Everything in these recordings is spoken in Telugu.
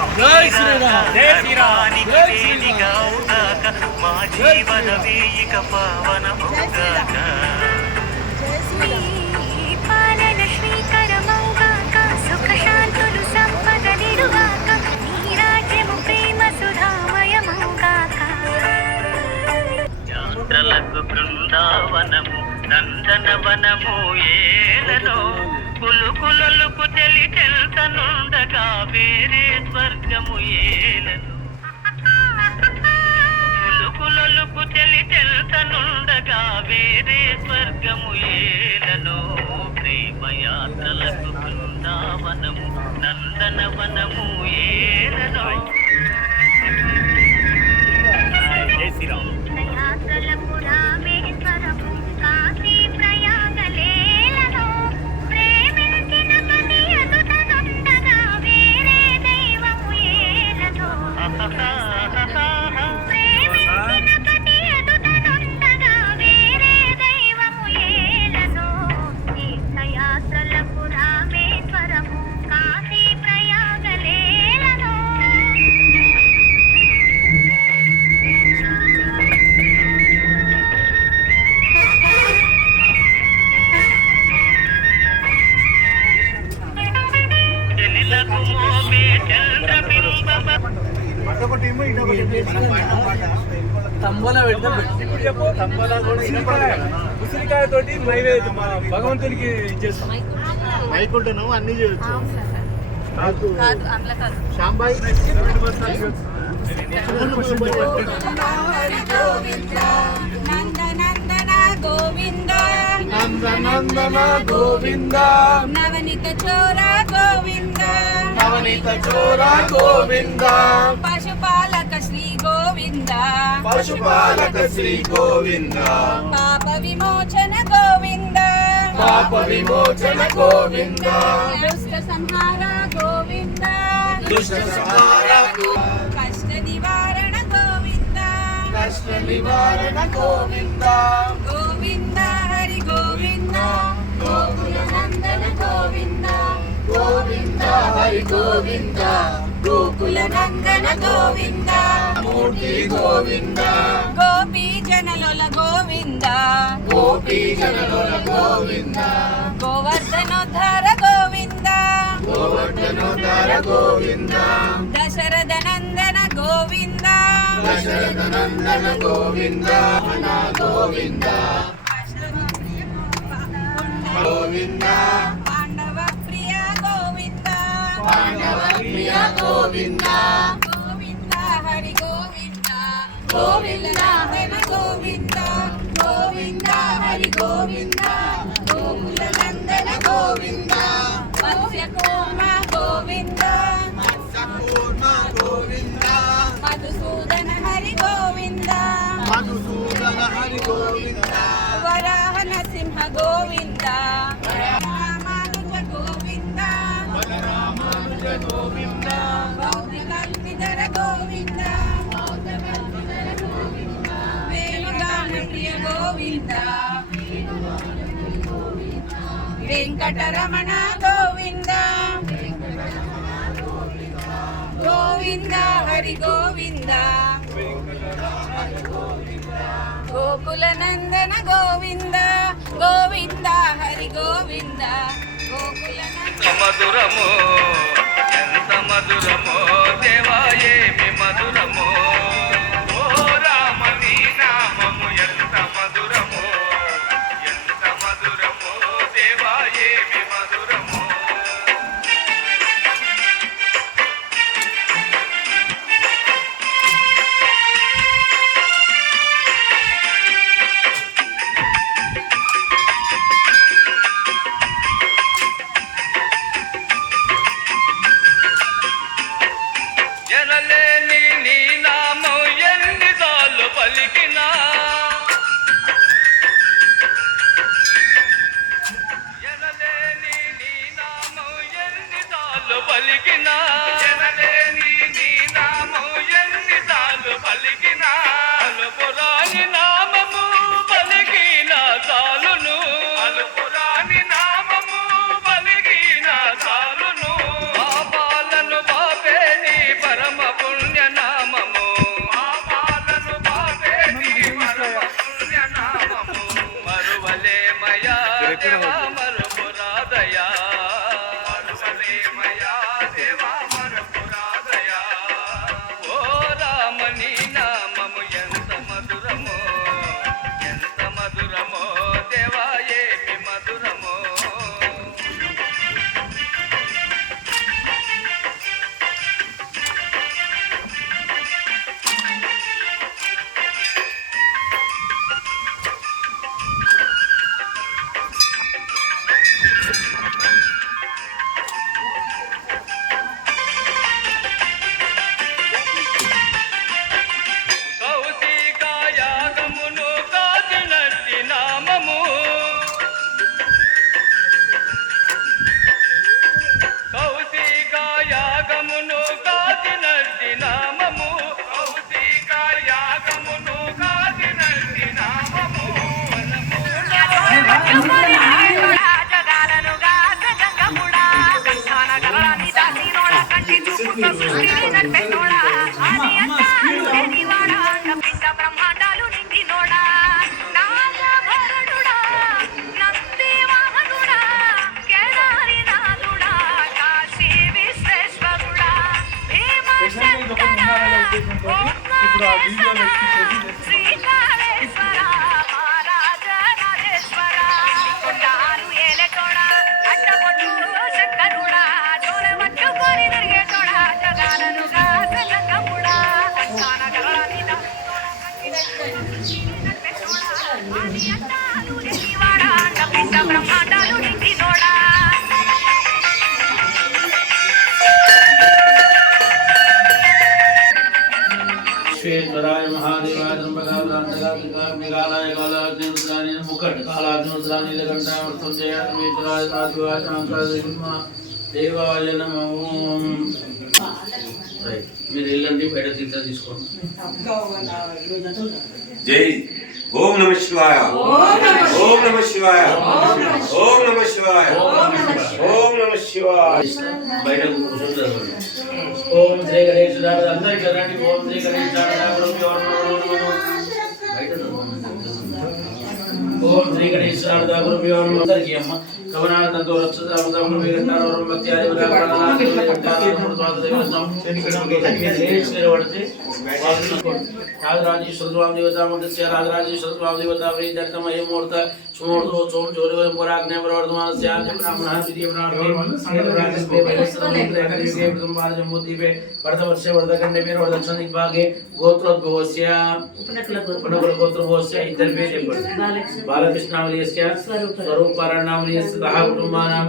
శ్రీరామ్ జై శ్రీరామ్ జై శ్రీరామ్ జై శ్రీరామ్ మా జీవన వేయిక పావనముగాక పాలన శ్రీకరమౌగాక సుఖ శాంతులు సంపద నిరుగాక నీ రాజ్యము ప్రేమ సుధామయమౌగాక యాత్రలకు బృందావనము నందనవనము ఏలలో కులుకులలకు తెలి చెల్తనుండగా వేరే స్వర్గము ఏలను కులుకులలకు తెలి చెల్తనుండగా వేరే స్వర్గము ఏలను ప్రేమయాత్రలకు బృందావనము నందనవనము ఏలను జై శ్రీరామ్ యాత్రలకు రామేశ్వరము కాశీ ప్రయాగలేలను ప్రేమించిన పతి ఎదుటనుండగా వేరే దైవము ఏలను ప్రేమించిన పతి ఎదుటనుండగా వేరే దైవము ఏలను తీర్థయాత్రలకు రామేశ్వరము కాశీ ప్రయాగలేలను తంబోలా ఇప్పుడు చెప్పు తంబోలా ఉసిరికాయ తోటి నైవేద్యం భగవంతునికి ఇచ్చేస్తాం. మైకుంటును అన్ని చేయొచ్చు. శాంబాయి నందనందన గోవింద నందనందన గోవింద నవనిత చోర గోవింద నవనీత చోర గోవింద పశుపాలక శ్రీ గోవింద పశుపాలక శ్రీ గోవింద పాప విమోచన గోవింద పాప విమోచన గోవింద దుష్ట సంహార గోవింద దుష్ట సంహార కష్ట నివారణ గోవింద కష్ట నివారణ గోవింద గోవింద హరి గోవింద గోకుల నందన గోవింద గోవింద హరి గోవింద గోకుల నందన గోవింద మూర్తి గోవింద గోపీ జనలోల గోవింద గోపీ జనలోల గోవింద గోవర్ధనోద్ధార గోవింద గోవర్ధనోద్ధార గోవింద దశరథ నందన గోవింద దశరథ నందన గోవింద మన గోవింద గోవింద పాండవ ప్రియ గోవింద పాండవ ప్రియ గోవింద గోవింద హరి గోవింద గోవింద నందన గోవింద గోవింద హరి గోవింద గోకుల నందన గోవింద మత్స్య కూర్మ గోవింద మత్స్యకూర్మ గోవింద మధుసూదన హరి గోవింద మధుసూదన హరి గోవింద వరాహ నరసింహ గోవింద రామానుజ గోవింద రామానుజ గోవింద బౌద్ధికల్పిధర గోవింద వేణుగాన ప్రియ గోవింద వెంకటరమణ గోవింద గోవింద హరి గోవింద గోకుల నందన గోవింద గోవింద హరి గోవింద గోకుల మధురమో ఎంత మధురమో దేవా ఏమి మధురమో ఓ రామ నీ నామము ఎంత మధురమో దేవా ఏమి మధురమో ఎనలేని నీ నామం ఎన్నిసార్లు పలికినా ఎనలేని నీ నామం ఎన్నిసార్లు పలికినా ఎనలేని నీ నామం ఎన్నిసార్లు పలికినా అలుపురాని నామము పలికిన చాలును అలుపురాని నామము పలికిన చాలును పాపాలను బాపే నీ పుట్ట సృష్టిని నడిపెన్నోడా, ఆది అంతాలు లేనివాడా, పిండ బ్రహ్మాండాలు నిండినోడా, నాగభరణుడా, నంది వాహనుడా, కేదారినాథుడా, కాశీ విశ్వేశ్వరుడా, భీమశంకర, ఓంకారేశ్వర, శ్రీకాళేశ్వర, మహారాజరాజేశ్వర, కొండాలు ఏలేటోడా, అడ్డపొట్టు శంకరుడా, జోల పట్టుకొని తిరిగేటోడా, జగాలనుగా తెలంగముడా, కంచాన గరళానిదా, ఆది అంతాలు లేనివాడా, పిండ బ్రహ్మాండాలు నిండినోడా. विश्वेश्वराय महादेवाय त्र्यंबकाय कालाग्निरुद्राय मुखट कालाग्निरुद्राय नीलकंठाय मृत्युंजय परमेश्वराय साधुवाय शांताय देवाय नमो రైట్ మీరు వెళ్ళండి బయట తీర్థ తీసుకోండి జై ఓం నమ శివాయ ఓం నమ శివాయ ఓం నమ శివాయ ఓం నమ శివాయ బయట కూర్చుంటారు ఓం శ్రీ గణేశాయ అందరికీ రండి ఓం శ్రీ గణేశాయ బయట ఓం శ్రీ గణేశాయ గురుభ్యో నమః అందరికీ అమ్మ కవనాలతో రక్షితాము విగంటారం మధ్యాది రాజరాజేశ్వర స్వామి దేవతా మందిస్య రాజరాజేశ్వర స్వామి దేవతా ప్రీత్యర్థమయ ముహూర్త సుముహూర్తో సోమ జ్యోతివయం పురాగ్నేయవర్ధమానస్య బ్రాహ్మణ ద్వితీయ బ్రాహ్మణే వరదవర్షే వరదఖండే మీరు వరదక్షిణ దిగ్భాగే గోత్రోద్భవస్య ఉపనకుల గోత్రోద్భవస్య ఇద్దరు పేరు చెప్పండి బాలకృష్ణావలీయస్య స్వరూపారణావలీయస్య సహ కుటుంబానాం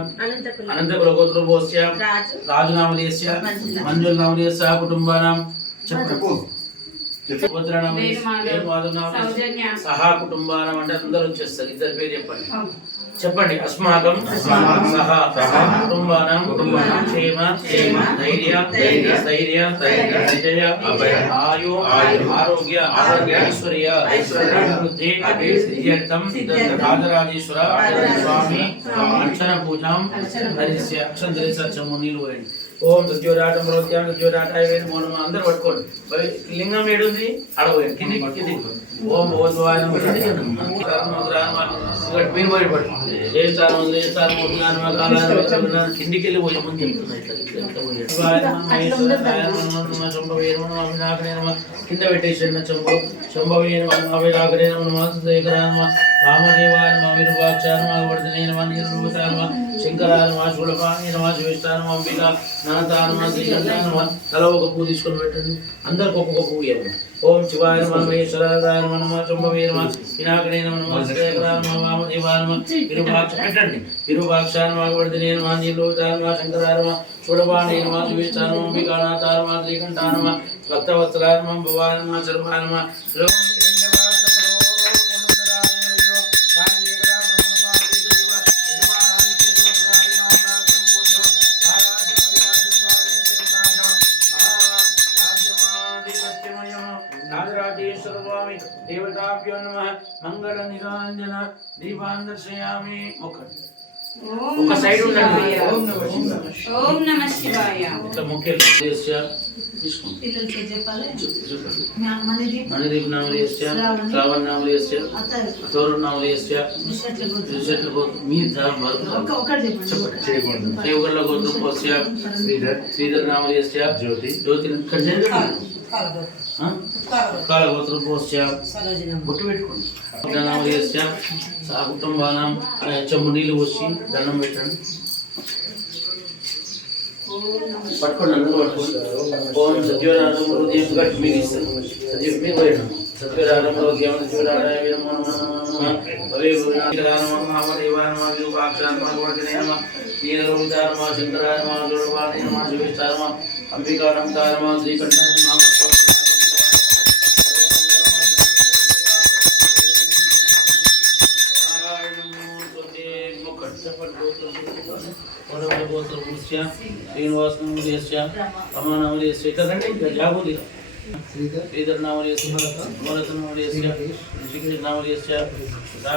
అనంతకుల గోత్రోద్భవస్య రాజునావలీయస్య మంజులనావలీయస్య సహ కుటుంబానాం చెప్పండి సహా కుటుంబానం అంటే అందరూ వచ్చేస్తారు ఇద్దరు పేరు చెప్పండి చెప్పండి అస్మాకం సహా కుటుంబానం క్షేమ ధైర్య స్థైర్య విజయ ఆయు ఆరోగ్య ఐశ్వర్య అభివృద్ధి విజయర్థం రాజరాజేశ్వర స్వామి అక్షర పూజాం ధరిస్య అక్షరం ధరిసి అక్షరము నీళ్ళు పోయండి ఓం సత్యోరాటం రోత్యాం సత్యోరాటాయ వేద మోనం అందరూ పట్టుకోండి లింగం ఏడుంది అడగండి కింది కింది ఓం ఓద్వాయ మీరు పోయి పట్టు జయస్థానం కిందికి వెళ్ళి పోయి ముందు కింద పెట్టేసి చెంబు శంభవే అవిరాగరే రామదేవాయ నమ విరూపాక్షాయ నమ వర్ధనే నమ నిరూపితాయ నమ శంకరాయ నమ శూలపాణి నమ శివేష్టాయ నమ అంబిక ననతాయ నమ శ్రీకంఠాయ నమ తల ఒక పువ్వు తీసుకొని పెట్టండి అందరికి ఒక్కొక్క పువ్వు ఇవ్వండి ఓం శివాయ నమ మహేశ్వరాయ నమ నమ శంభవే నమ వినాయకుడే నమ నమ శ్రీకరాయ నమ వామదేవాయ నమ విరూపాక్ష పెట్టండి విరూపాక్షాయ నమ వర్ధనే నమ నిరూపితాయ నమ శంకరాయ నమ శూలపాణి నమ శివేష్టాయ నమ అంబిక ననతాయ నమ శ్రీకంఠాయ నమ భక్తవత్సలాయ నమ భవాయ నమ శర్మాయ నమ రాజరాజేశ్వర స్వామి దేవతాభ్యో నమః మంగళ నిరంజన దీపాన్ దర్శయామి ఒక సైడ్ ఉండండి ఓం నమ శివాయ ఇట్లా ముఖ్యలు తీసుకోండి మణిదీప్ నామలేస్య శ్రావణ నామలేస్య అతోరు నామలేస్య మీరు దేవగల్ల గోత్రం పోస్య శ్రీధర్ నామలేస్య జ్యోతి ఇక్కడ జరగండి కాలగోత్రం పోస్య బొట్టు పెట్టుకోండి నామలేస్య సహ కుటుంబానం చెంబు నీళ్ళు పోసి దండం పెట్టండి పట్టుకోండి అందరూ పట్టుకోండి ఓం సత్యనారాయణ హృదయం గట్టి మీకు ఇస్తాను సత్యం మీకు పోయాను సత్యనారాయణ హృదయం సత్యనారాయణ వీరమో భవే గురునాథరామ మహాదేవాయ నమ విరూపాక్షాయ నమ వర్ధనే నమ నీలరూపాయ నమ శంకరాయ నమ శూలపాణి నమ శివేష్టాయ నమ అంబికా నమతాయ నమ శ్రీకంఠాయ నమ శ్రీనివాస నామలేస్య రమణామలేస్య ఇట్లా రండి జాగోది శ్రీధర్ నామలేస్య భరత నామలేస్య ऋषिकेशनामधेयस्य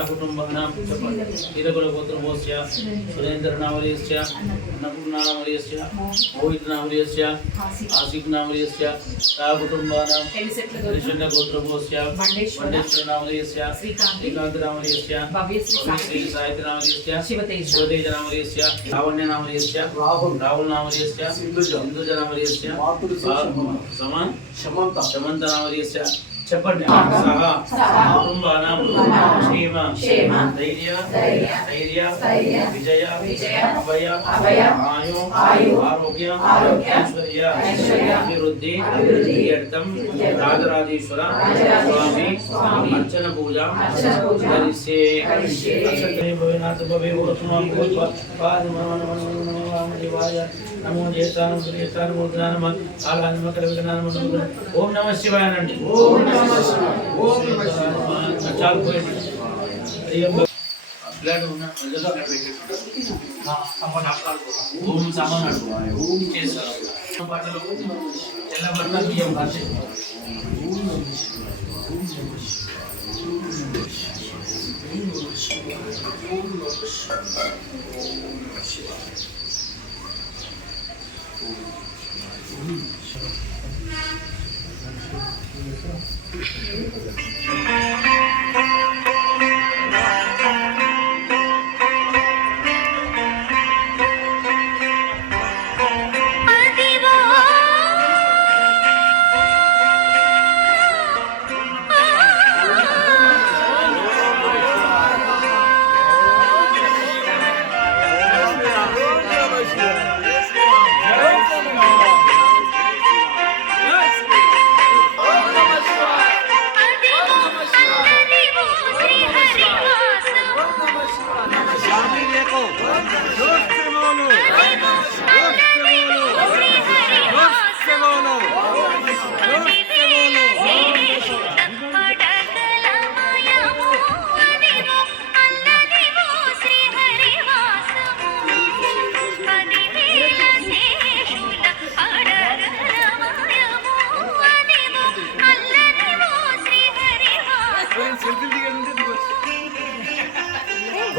कुटुम्बानां वीरकुलगोत्रमोस्य सुरेन्द्रनामधेयस्य अन्नपूर्णानामधेयस्य मोहितनामधेयस्य आसिकनामधेयस्य कुटुम्बानां ऋषिकेशगोत्रमोस्य मण्डेश्वरनामधेयस्य श्रीकान्तनामधेयस्य भव्यश्रीसाहित्यनामधेयस्य शिवतेजनामधेयस्य लावण्यनामधेयस्य राहुलनामधेयस्य सिन्धुजनामधेयस्य शमन्तनामधेयस्य చెప్పండి సహ కుటుంబానాం క్షేమ ధైర్య విజయ అభయ ఆయు ఆరోగ్య ఐశ్వర్య అభివృద్ధి అర్థం రాజరాజేశ్వర స్వామి అర్చన పూజ కరిసే భవేనాథ భవే నమో జ్యేష్ఠానం శ్రేష్ఠానం జ్ఞానమ ఆలానమ కలవిజ్ఞానమ ఓం నమః శివాయ అనండి ఓం నమః శివాయ ఓం నమః శివాయ చాలు పోయండి ప్లేట్ ఉన్న మధ్యలో అక్కడ పెట్టేసి ఓం సామాన్ ఓం చేస్తారు బట్టలు తెల్ల బట్టలు బియ్యం కాసి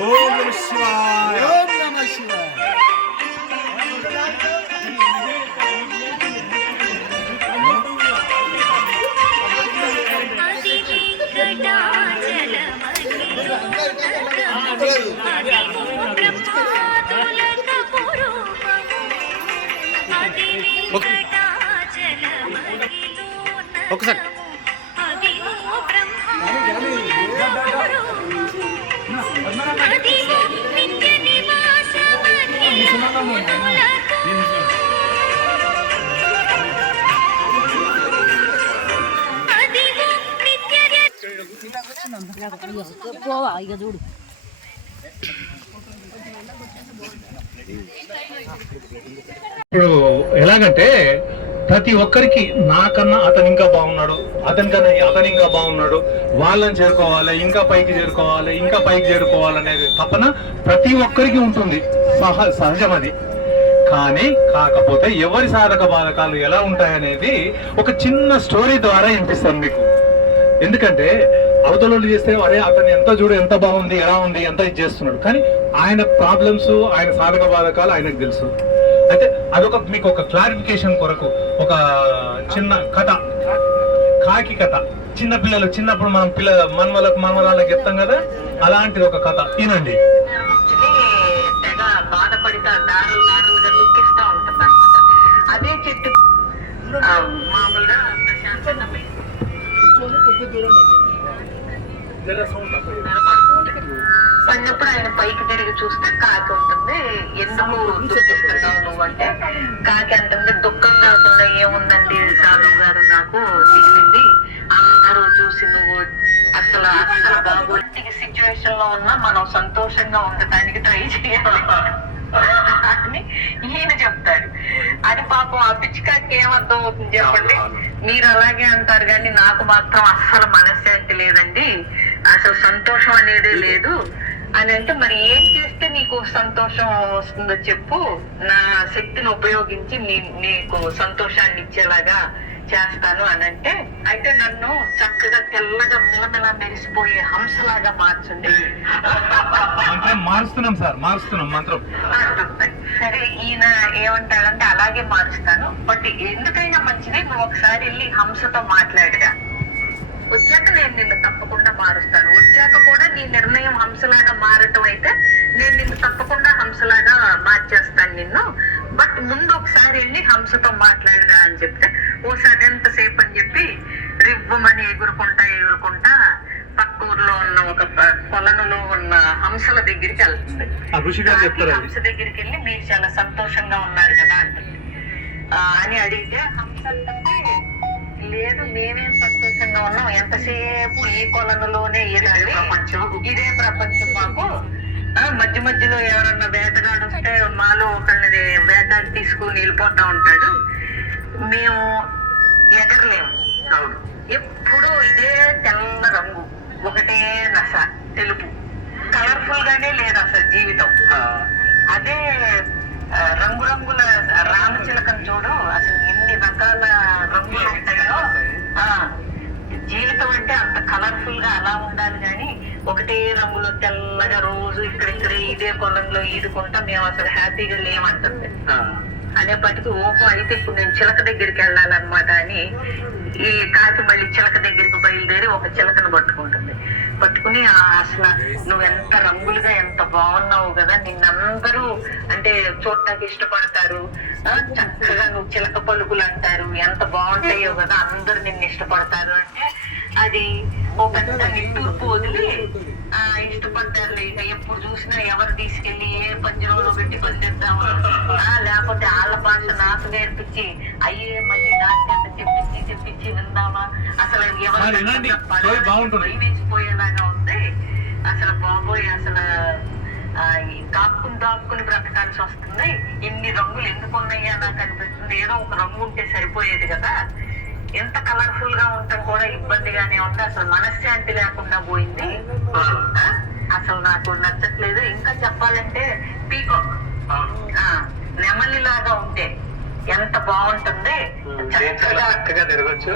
ఓం నమః శివాయ ఓం నమః శివాయ ఒకసారి పోవా ఇక చూడు ఇప్పుడు ఎలాగంటే ప్రతి ఒక్కరికి నాకన్నా అతను ఇంకా బాగున్నాడు, అతనికన్నా అతను ఇంకా బాగున్నాడు, వాళ్ళని చేరుకోవాలి, ఇంకా పైకి చేరుకోవాలనేది తపన ప్రతి ఒక్కరికి ఉంటుంది, సహజం అది. కానీ కాకపోతే ఎవరి సాధక బాధకాలు ఎలా ఉంటాయనేది ఒక చిన్న స్టోరీ ద్వారా వినిపిస్తాను మీకు. ఎందుకంటే అవతలోళ్ళు చేస్తే అరే అతను ఎంత చూడు, ఎంత బాగుంది, ఎలా ఉంది, ఎంత ఇది చేస్తున్నాడు, కానీ ఆయన ప్రాబ్లమ్స్, ఆయన సాధక బాధకాలు ఆయనకు తెలుసు. అయితే అదొక మీకు ఒక క్లారిఫికేషన్ కొరకు ఒక చిన్న కథ, కాకి కథ. చిన్న పిల్లలు చిన్నప్పుడు మనం మనవరాళ్ళకి చెప్తాం కదా, అలాంటిది ఒక కథ వినండి. బాధపడితే దారులుగా దుఃఖిస్తూ ఉంటుంది అనమాట. అదే చెట్టు మామూలుగా ప్రశాంతంగా పడినప్పుడు ఆయన పైకి తిరిగి చూస్తే కాకి ఉంటుంది. ఎందుకు దుఃఖిస్తున్నావు నువ్వు అంటే, కాకి అంటుంది దుఃఖం కాకుండా ఏముందండి సాధువు గారు, నాకు మిగిలింది అందరూ చూసి నువ్వు అసలు బాబు సిచ్యువేషన్ లో ఉన్నా మనం సంతోషంగా ఉండటానికి ట్రై చేయాలి అని ఈయన చెప్తాడు. అది పాపం ఆ పిచ్చికాకి ఏమర్థం అవుతుంది చెప్పండి? మీరు అలాగే అంటారు కానీ నాకు మాత్రం అస్సలు మనశ్శాంతి లేదండి, అసలు సంతోషం అనేదే లేదు అని అంటే, మరి ఏం చేస్తే నీకు సంతోషం వస్తుందో చెప్పు, నా శక్తిని ఉపయోగించి నీకు సంతోషాన్ని ఇచ్చేలాగా చేస్తాను అని అంటే, అయితే నన్ను చక్కగా తెల్లగా మిలమిల మెరిసిపోయే హంసలాగా మార్చండి అంటే మారుస్తున్నాం సార్, మారుస్తున్నాం మంత్రం. అంటుంది. సరే ఈయన ఏమంటాడంటే అలాగే మారుస్తాను, బట్ ఎందుకైనా మంచిది నువ్వు ఒకసారి వెళ్ళి హంసతో మాట్లాడగా, వచ్చాక నేను నిన్ను తప్పకుండా మారుస్తాను, వచ్చాక కూడా నీ నిర్ణయం హంసలాగా మారటం అయితే నేను నిన్ను తప్పకుండా హంసలాగా మార్చేస్తాను నిన్ను, బట్ ముందు ఒకసారి వెళ్ళి హంసతో మాట్లాడదా అని చెప్తే, ఓసారి ఎంతసేపు అని చెప్పి రివ్వమని ఎగురుకుంటా పక్క ఊర్లో ఉన్న ఒక కొలనులో ఉన్న హంసల దగ్గరికి వెళ్తుంది. హంస దగ్గరికి వెళ్ళి మీరు చాలా సంతోషంగా ఉన్నారు కదా అంటుంది. అని అడిగితే హంస అంటే లేదు మేమేం సంతోషంగా ఉన్నాం, ఎంతసేపు ఈ కొలనులోనే ఇదే ప్రపంచం మాకు, మధ్య మధ్యలో ఎవరన్నా వేటగాడు వస్తే మాలో ఒకళ్ళని వేటాడి తీసుకుని వెళ్ళిపోతా ఉంటాడు, మేము ఎగరలేము, ఎప్పుడు ఇదే తెల్ల రంగు, ఒకటే నస తెలుపు, కలర్ఫుల్ గానే లేదు అసలు జీవితం. అదే రంగురంగుల రామచిలకం చూడు, అసలు ఎన్ని రకాల రంగులు ఉంటాయో. జీవితం అంటే అంత కలర్ఫుల్ గా అలా ఉండాలి కానీ ఒకటే రంగులో తెల్లగా రోజు ఇక్కడిక్కడే ఇదే పొలంలో ఈదుకుంటా మేము అసలు హ్యాపీగా లేమంటుంది. అనేప్పటికీ ఓహో అయితే ఇప్పుడు నేను చిలక దగ్గరికి వెళ్ళాలన్నమాట అని ఈ కాకి మళ్ళీ చిలక దగ్గరికి బయలుదేరి ఒక చిలకను పట్టుకుంటుంది. పట్టుకుని అసలు నువ్వెంత రంగులుగా ఎంత బాగున్నావు కదా, నిన్నందరూ అంటే చూడటానికి ఇష్టపడతారు, చక్కగా నువ్వు చిలక పలుకులు అంటారు, ఎంత బాగుంటాయో కదా, అందరు నిన్ను ఇష్టపడతారు అంటే అది ఓ పెద్ద నిట్టూర్పు వదిలి ఇష్టపడ్డారు. ఇక ఎప్పుడు చూసినా ఎవరు తీసుకెళ్లి ఏ పంజరంలో పెట్టి పండిద్దాము, లేకపోతే వాళ్ళ భాష నాకు నేర్పించి అయ్యే మళ్ళీ నాట్యంత చెప్పించి విందామా, అసలు ఎవరు వేసిపోయేలాగా ఉంది, అసలు బాబోయ్ అసలు దాక్కుని బ్రతకాల్సి వస్తుంది, ఇన్ని రంగులు ఎందుకు ఉన్నాయా నాకు అనిపిస్తుంది, ఏదో ఒక రంగు ఉంటే సరిపోయేది కదా, ఎంత కలర్ఫుల్ గా ఉంటాం కూడా ఇబ్బందిగానే ఉంది, అసలు మనశ్శాంతి లేకుండా పోయింది, అసలు నాకు నచ్చట్లేదు. ఇంకా చెప్పాలంటే పీకాక్ నెమలిలాగా ఉంటే ఎంత బాగుంటుంది, చక్కగా తిరగచ్చు,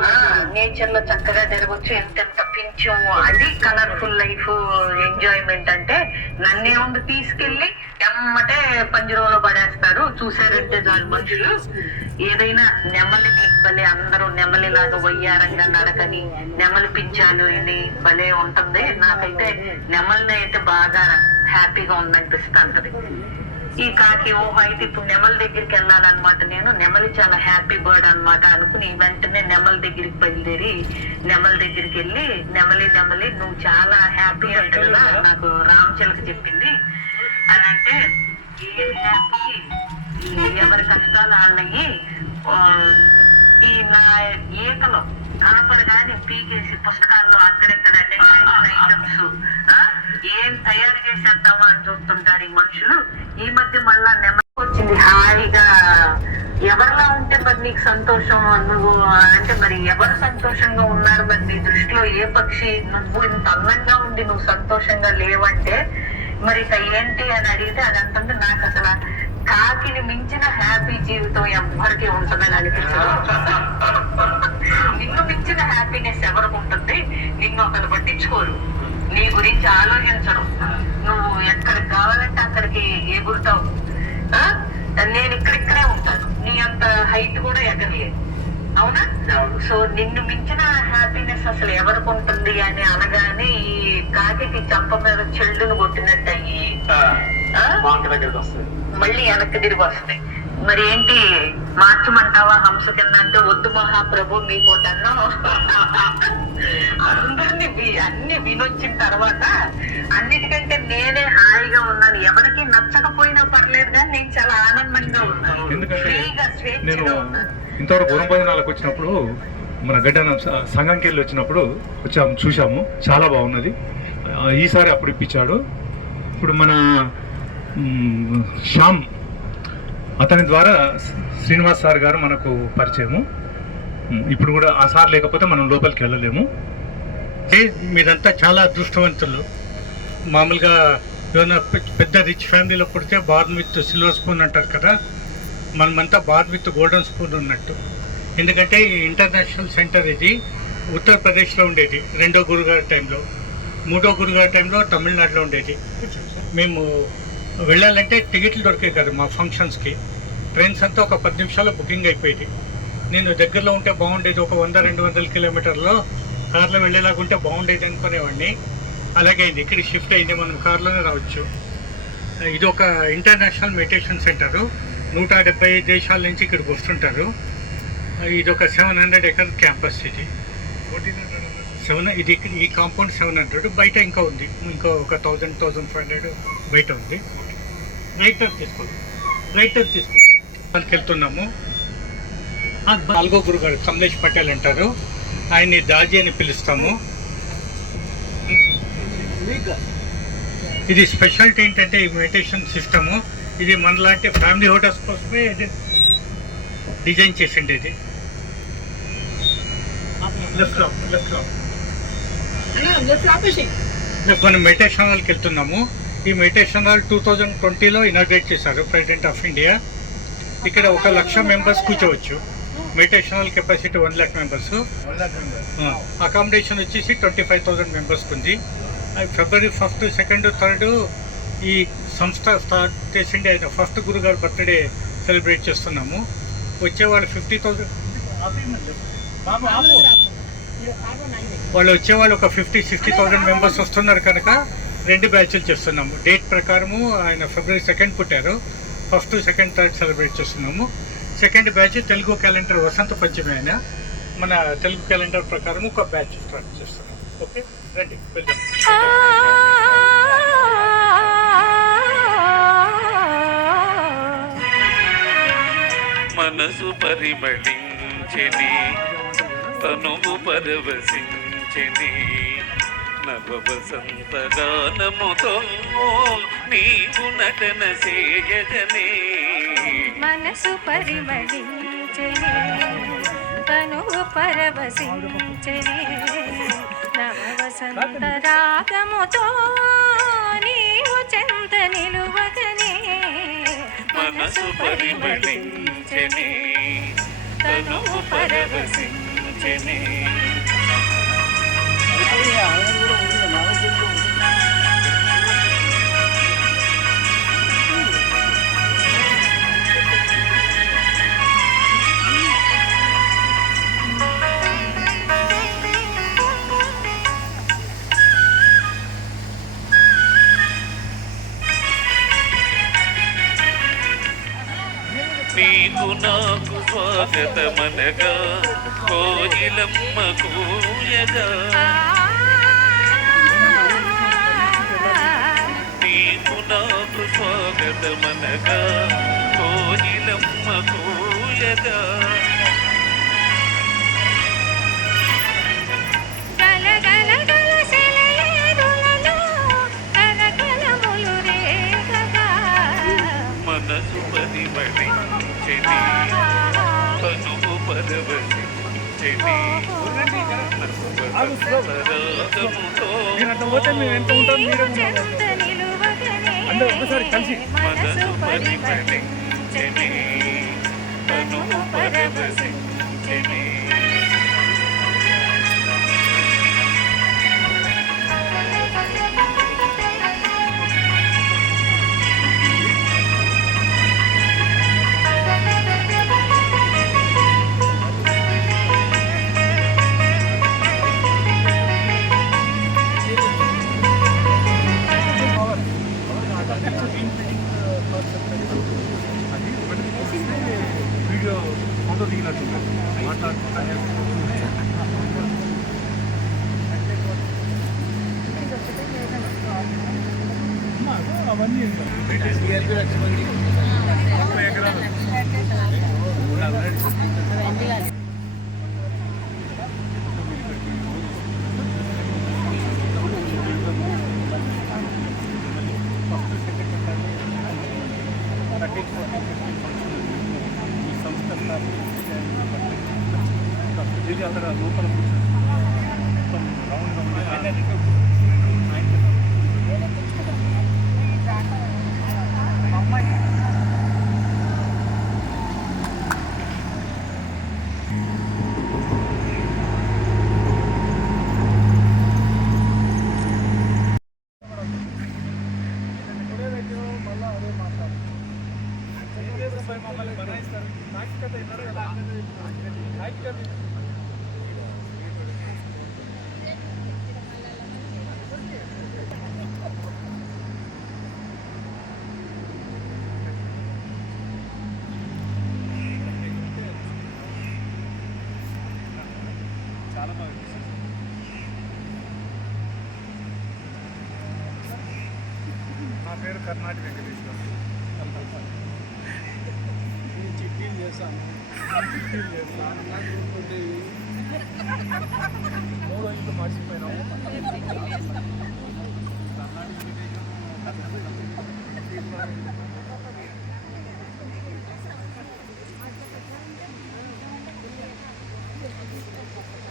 నేచర్ లో చక్కగా తిరగచ్చు, ఎంతెంత పింఛం, అది కలర్ఫుల్ లైఫ్ ఎంజాయ్మెంట్ అంటే. నన్నేముంది తీసుకెళ్లి ఎమ్మటే పంజరంలో పడేస్తారు, చూసారంటే చాలు మనుషులు. ఏదైనా నెమలి భలే అందరూ నెమలిలాగా వయ్యారంగా నడకని నెమలి పింఛాలు ఇది భలే ఉంటుంది. నాకైతే నెమలిని అయితే బాగా హ్యాపీగా ఉందనిపిస్తుంటది. ఈ కాకి ఓహో అయితే ఇప్పుడు నెమలి దగ్గరికి వెళ్ళాలన్నమాట, నేను నెమలి చాలా హ్యాపీ బర్డ్ అనమాట అనుకుని వెంటనే నెమలి దగ్గరికి బయలుదేరి నెమలి దగ్గరికి వెళ్ళి నెమలి నువ్వు చాలా హ్యాపీ అంట కదా నాకు రామచిలక చెప్పింది అని అంటే, ఏ హ్యాపీ ఎవరి కష్టాలు వాళ్ళయి, ఈ నా ఈకలో కనపడగానే పీకేసి పుస్తకాల్లో అక్కడెక్కడ ఐటమ్స్ ఏం తయారు చేసేద్దామా అని చూస్తుంటారు ఈ మనుషులు. ఈ మధ్య మళ్ళా నెమ్మది వచ్చింది హాయిగా. ఎవరిలా ఉంటే మరి నీకు సంతోషం, నువ్వు అంటే మరి ఎవరు సంతోషంగా ఉన్నారు మరి నీ దృష్టిలో, ఏ పక్షి నువ్వు ఇంత అందంగా ఉండి నువ్వు సంతోషంగా లేవంటే మరి ఇక ఏంటి అని అడిగితే అది అంటుంది, నాకు అసలు కాకిని మించిన హ్యాపీ జీవితం ఎవ్వరికి ఉంటుందని అనిపించదు, నిన్ను మించిన హ్యాపీనెస్ ఎవరికి ఉంటుంది, నిన్ను ఒకరు పట్టించుకోరు, నీ గురించి ఆలోచించరు, నువ్వు ఎక్కడికి కావాలంటే అక్కడికి ఎగురుతావు, నేను ఇక్కడిక్కడే ఉంటాను, నీ అంత హైట్ కూడా ఎగరలేదు, అవునా? సో నిన్ను మించిన హ్యాపీనెస్ అసలు ఎవరికి ఉంటుంది అని అనగానే ఈ కాకి చంప మీద చెల్లును కొట్టినట్టు అయ్యి మళ్ళీ వెనక్కి తిరిగి వస్తాయి. మరి ఏంటి మార్చమంటావా హంస కింద అంటే, వద్దు మహాప్రభు మీకోటన్నా అందరినీ అన్ని వినొచ్చిన తర్వాత అన్నిటికంటే నేనే హాయిగా ఉన్నాను, ఎవరికి నచ్చకపోయినా పర్లేదు కానీ నేను చాలా ఆనందంగా ఉన్నాను, నేను ఇంతవరకు గురం భజనాలకు వచ్చినప్పుడు మన గడ్డ సంఘంకి వెళ్ళి వచ్చినప్పుడు చూసాము, చాలా బాగున్నది. ఈసారి అప్పుడు ఇప్పించాడు. ఇప్పుడు మన శ్యామ్ అతని ద్వారా శ్రీనివాస్ సార్ గారు మనకు పరిచయము. ఇప్పుడు కూడా ఆ సార్ లేకపోతే మనం లోపలికి వెళ్ళలేము. మీరంతా చాలా అదృష్టవంతులు. మామూలుగా ఏమైనా పెద్ద రిచ్ ఫ్యామిలీలో పుడితే బార్న్ విత్ సిల్వర్ స్పూన్ అంటారు కదా, మనమంతా బార్న్ విత్ గోల్డెన్ స్పూన్ ఉన్నట్టు. ఎందుకంటే ఈ ఇంటర్నేషనల్ సెంటర్ ఇది ఉత్తరప్రదేశ్లో ఉండేది 2వ గురుగారి టైంలో, 3వ గురుగారి టైంలో తమిళనాడులో ఉండేది. మేము వెళ్ళాలంటే టికెట్లు దొరికాయి కదా మా ఫంక్షన్స్కి. ట్రైన్స్ అంతా ఒక 10 నిమిషాల్లో బుకింగ్ అయిపోయేది. నేను దగ్గరలో ఉంటే బాగుండేది, ఒక 100-200 కిలోమీటర్లో కార్లో వెళ్ళేలాగా ఉంటే బాగుండేది అనుకునేవాడిని. అలాగే అయింది, ఇక్కడ షిఫ్ట్ అయింది, మనం కార్లోనే రావచ్చు. ఇది ఒక ఇంటర్నేషనల్ మెడిటేషన్ సెంటరు. 170 దేశాల నుంచి ఇక్కడికి వస్తుంటారు. ఇది ఒక 700 ఎకర్ క్యాంపస్. ఇది ఇది ఈ కాంపౌండ్ 700, బయట ఇంకా ఉంది, ఇంకా ఒక 1000-1500 బయట ఉంది. రైట్ టర్న్ తీసుకోండి. వాళ్ళకి వెళ్తున్నాము. 4వ గురుగారు కమలేష్ పటేల్ అంటారు, ఆయన్ని దాజీ అని పిలుస్తాము. ఇది స్పెషాలిటీ ఏంటంటే ఈ మెడిటేషన్ సిస్టము, ఇది మనలాంటి ఫ్యామిలీ హోటల్స్ కోసమే డిజైన్ చేసింది. ఇది మనం మెడిటేషన్ హాల్కి వెళ్తున్నాము. ఈ మెడిటేషన్ హాల్ 2020లో ఇనాగ్రేట్ చేశారు ప్రెసిడెంట్ ఆఫ్ ఇండియా. ఇక్కడ 1,00,000 మెంబర్స్ కూర్చోవచ్చు. Meditation hall capacity 1,00,000 members. Accommodation వచ్చేసి 25,000 మెంబర్స్కి ఉంది. ఫిబ్రవరి 1, 2, 3 ఈ సంస్థ స్టార్ట్ చేసిండి. ఆయన ఫస్ట్ గురుగారు బర్త్డే సెలబ్రేట్ చేస్తున్నాము. వచ్చేవాళ్ళు 50,000, వాళ్ళు వచ్చేవాళ్ళు ఒక 50-60,000 మెంబర్స్ వస్తున్నారు కనుక 2 బ్యాచ్లు చేస్తున్నాము. డేట్ ప్రకారము ఆయన ఫిబ్రవరి 2 పుట్టారు. 1, 2, 3 సెలబ్రేట్ చేస్తున్నాము. సెకండ్ బ్యాచ్ తెలుగు క్యాలెండర్ వసంత పంచమి, ఆయన మన తెలుగు క్యాలెండర్ ప్రకారం ఒక బ్యాచ్ స్టార్ట్ చేస్తున్నాం. ఓకే, రండి వెళ్దాం. మనసు పరిమళించెని, తనువు పరవశించెని, నవ వసంత గానముతో నీవు నటన చేయగనే. మనసు పరిమళించెని, తనువు పరవశించెని, నవ వసంత రాగముతో నీవు చెంత నిలువగనే. మనసు పరిమళించెని, తనువు పరవశించెని. నీకు నాకు స్వాగతమనగా కోయిలమ్మ కూయగా. నీకు నాకు స్వాగతమనగా కోయిలమ్మ కూయగా. మనసు పరిమళించెని, తనువు పరవశించెని, రాగముతో మనసు పరిమళించెని, తనువు పరవశించెని. వీడియో ఫోటో దిగినట్టు అవన్నీ ఇది అక్కడ లోపల రౌండ్ నా పేరు కర్ణాటి వెంకటేశ్వర. చిట్టీలు చేస్తాను. 3 ఇల్లు మర్చిపోయినాము.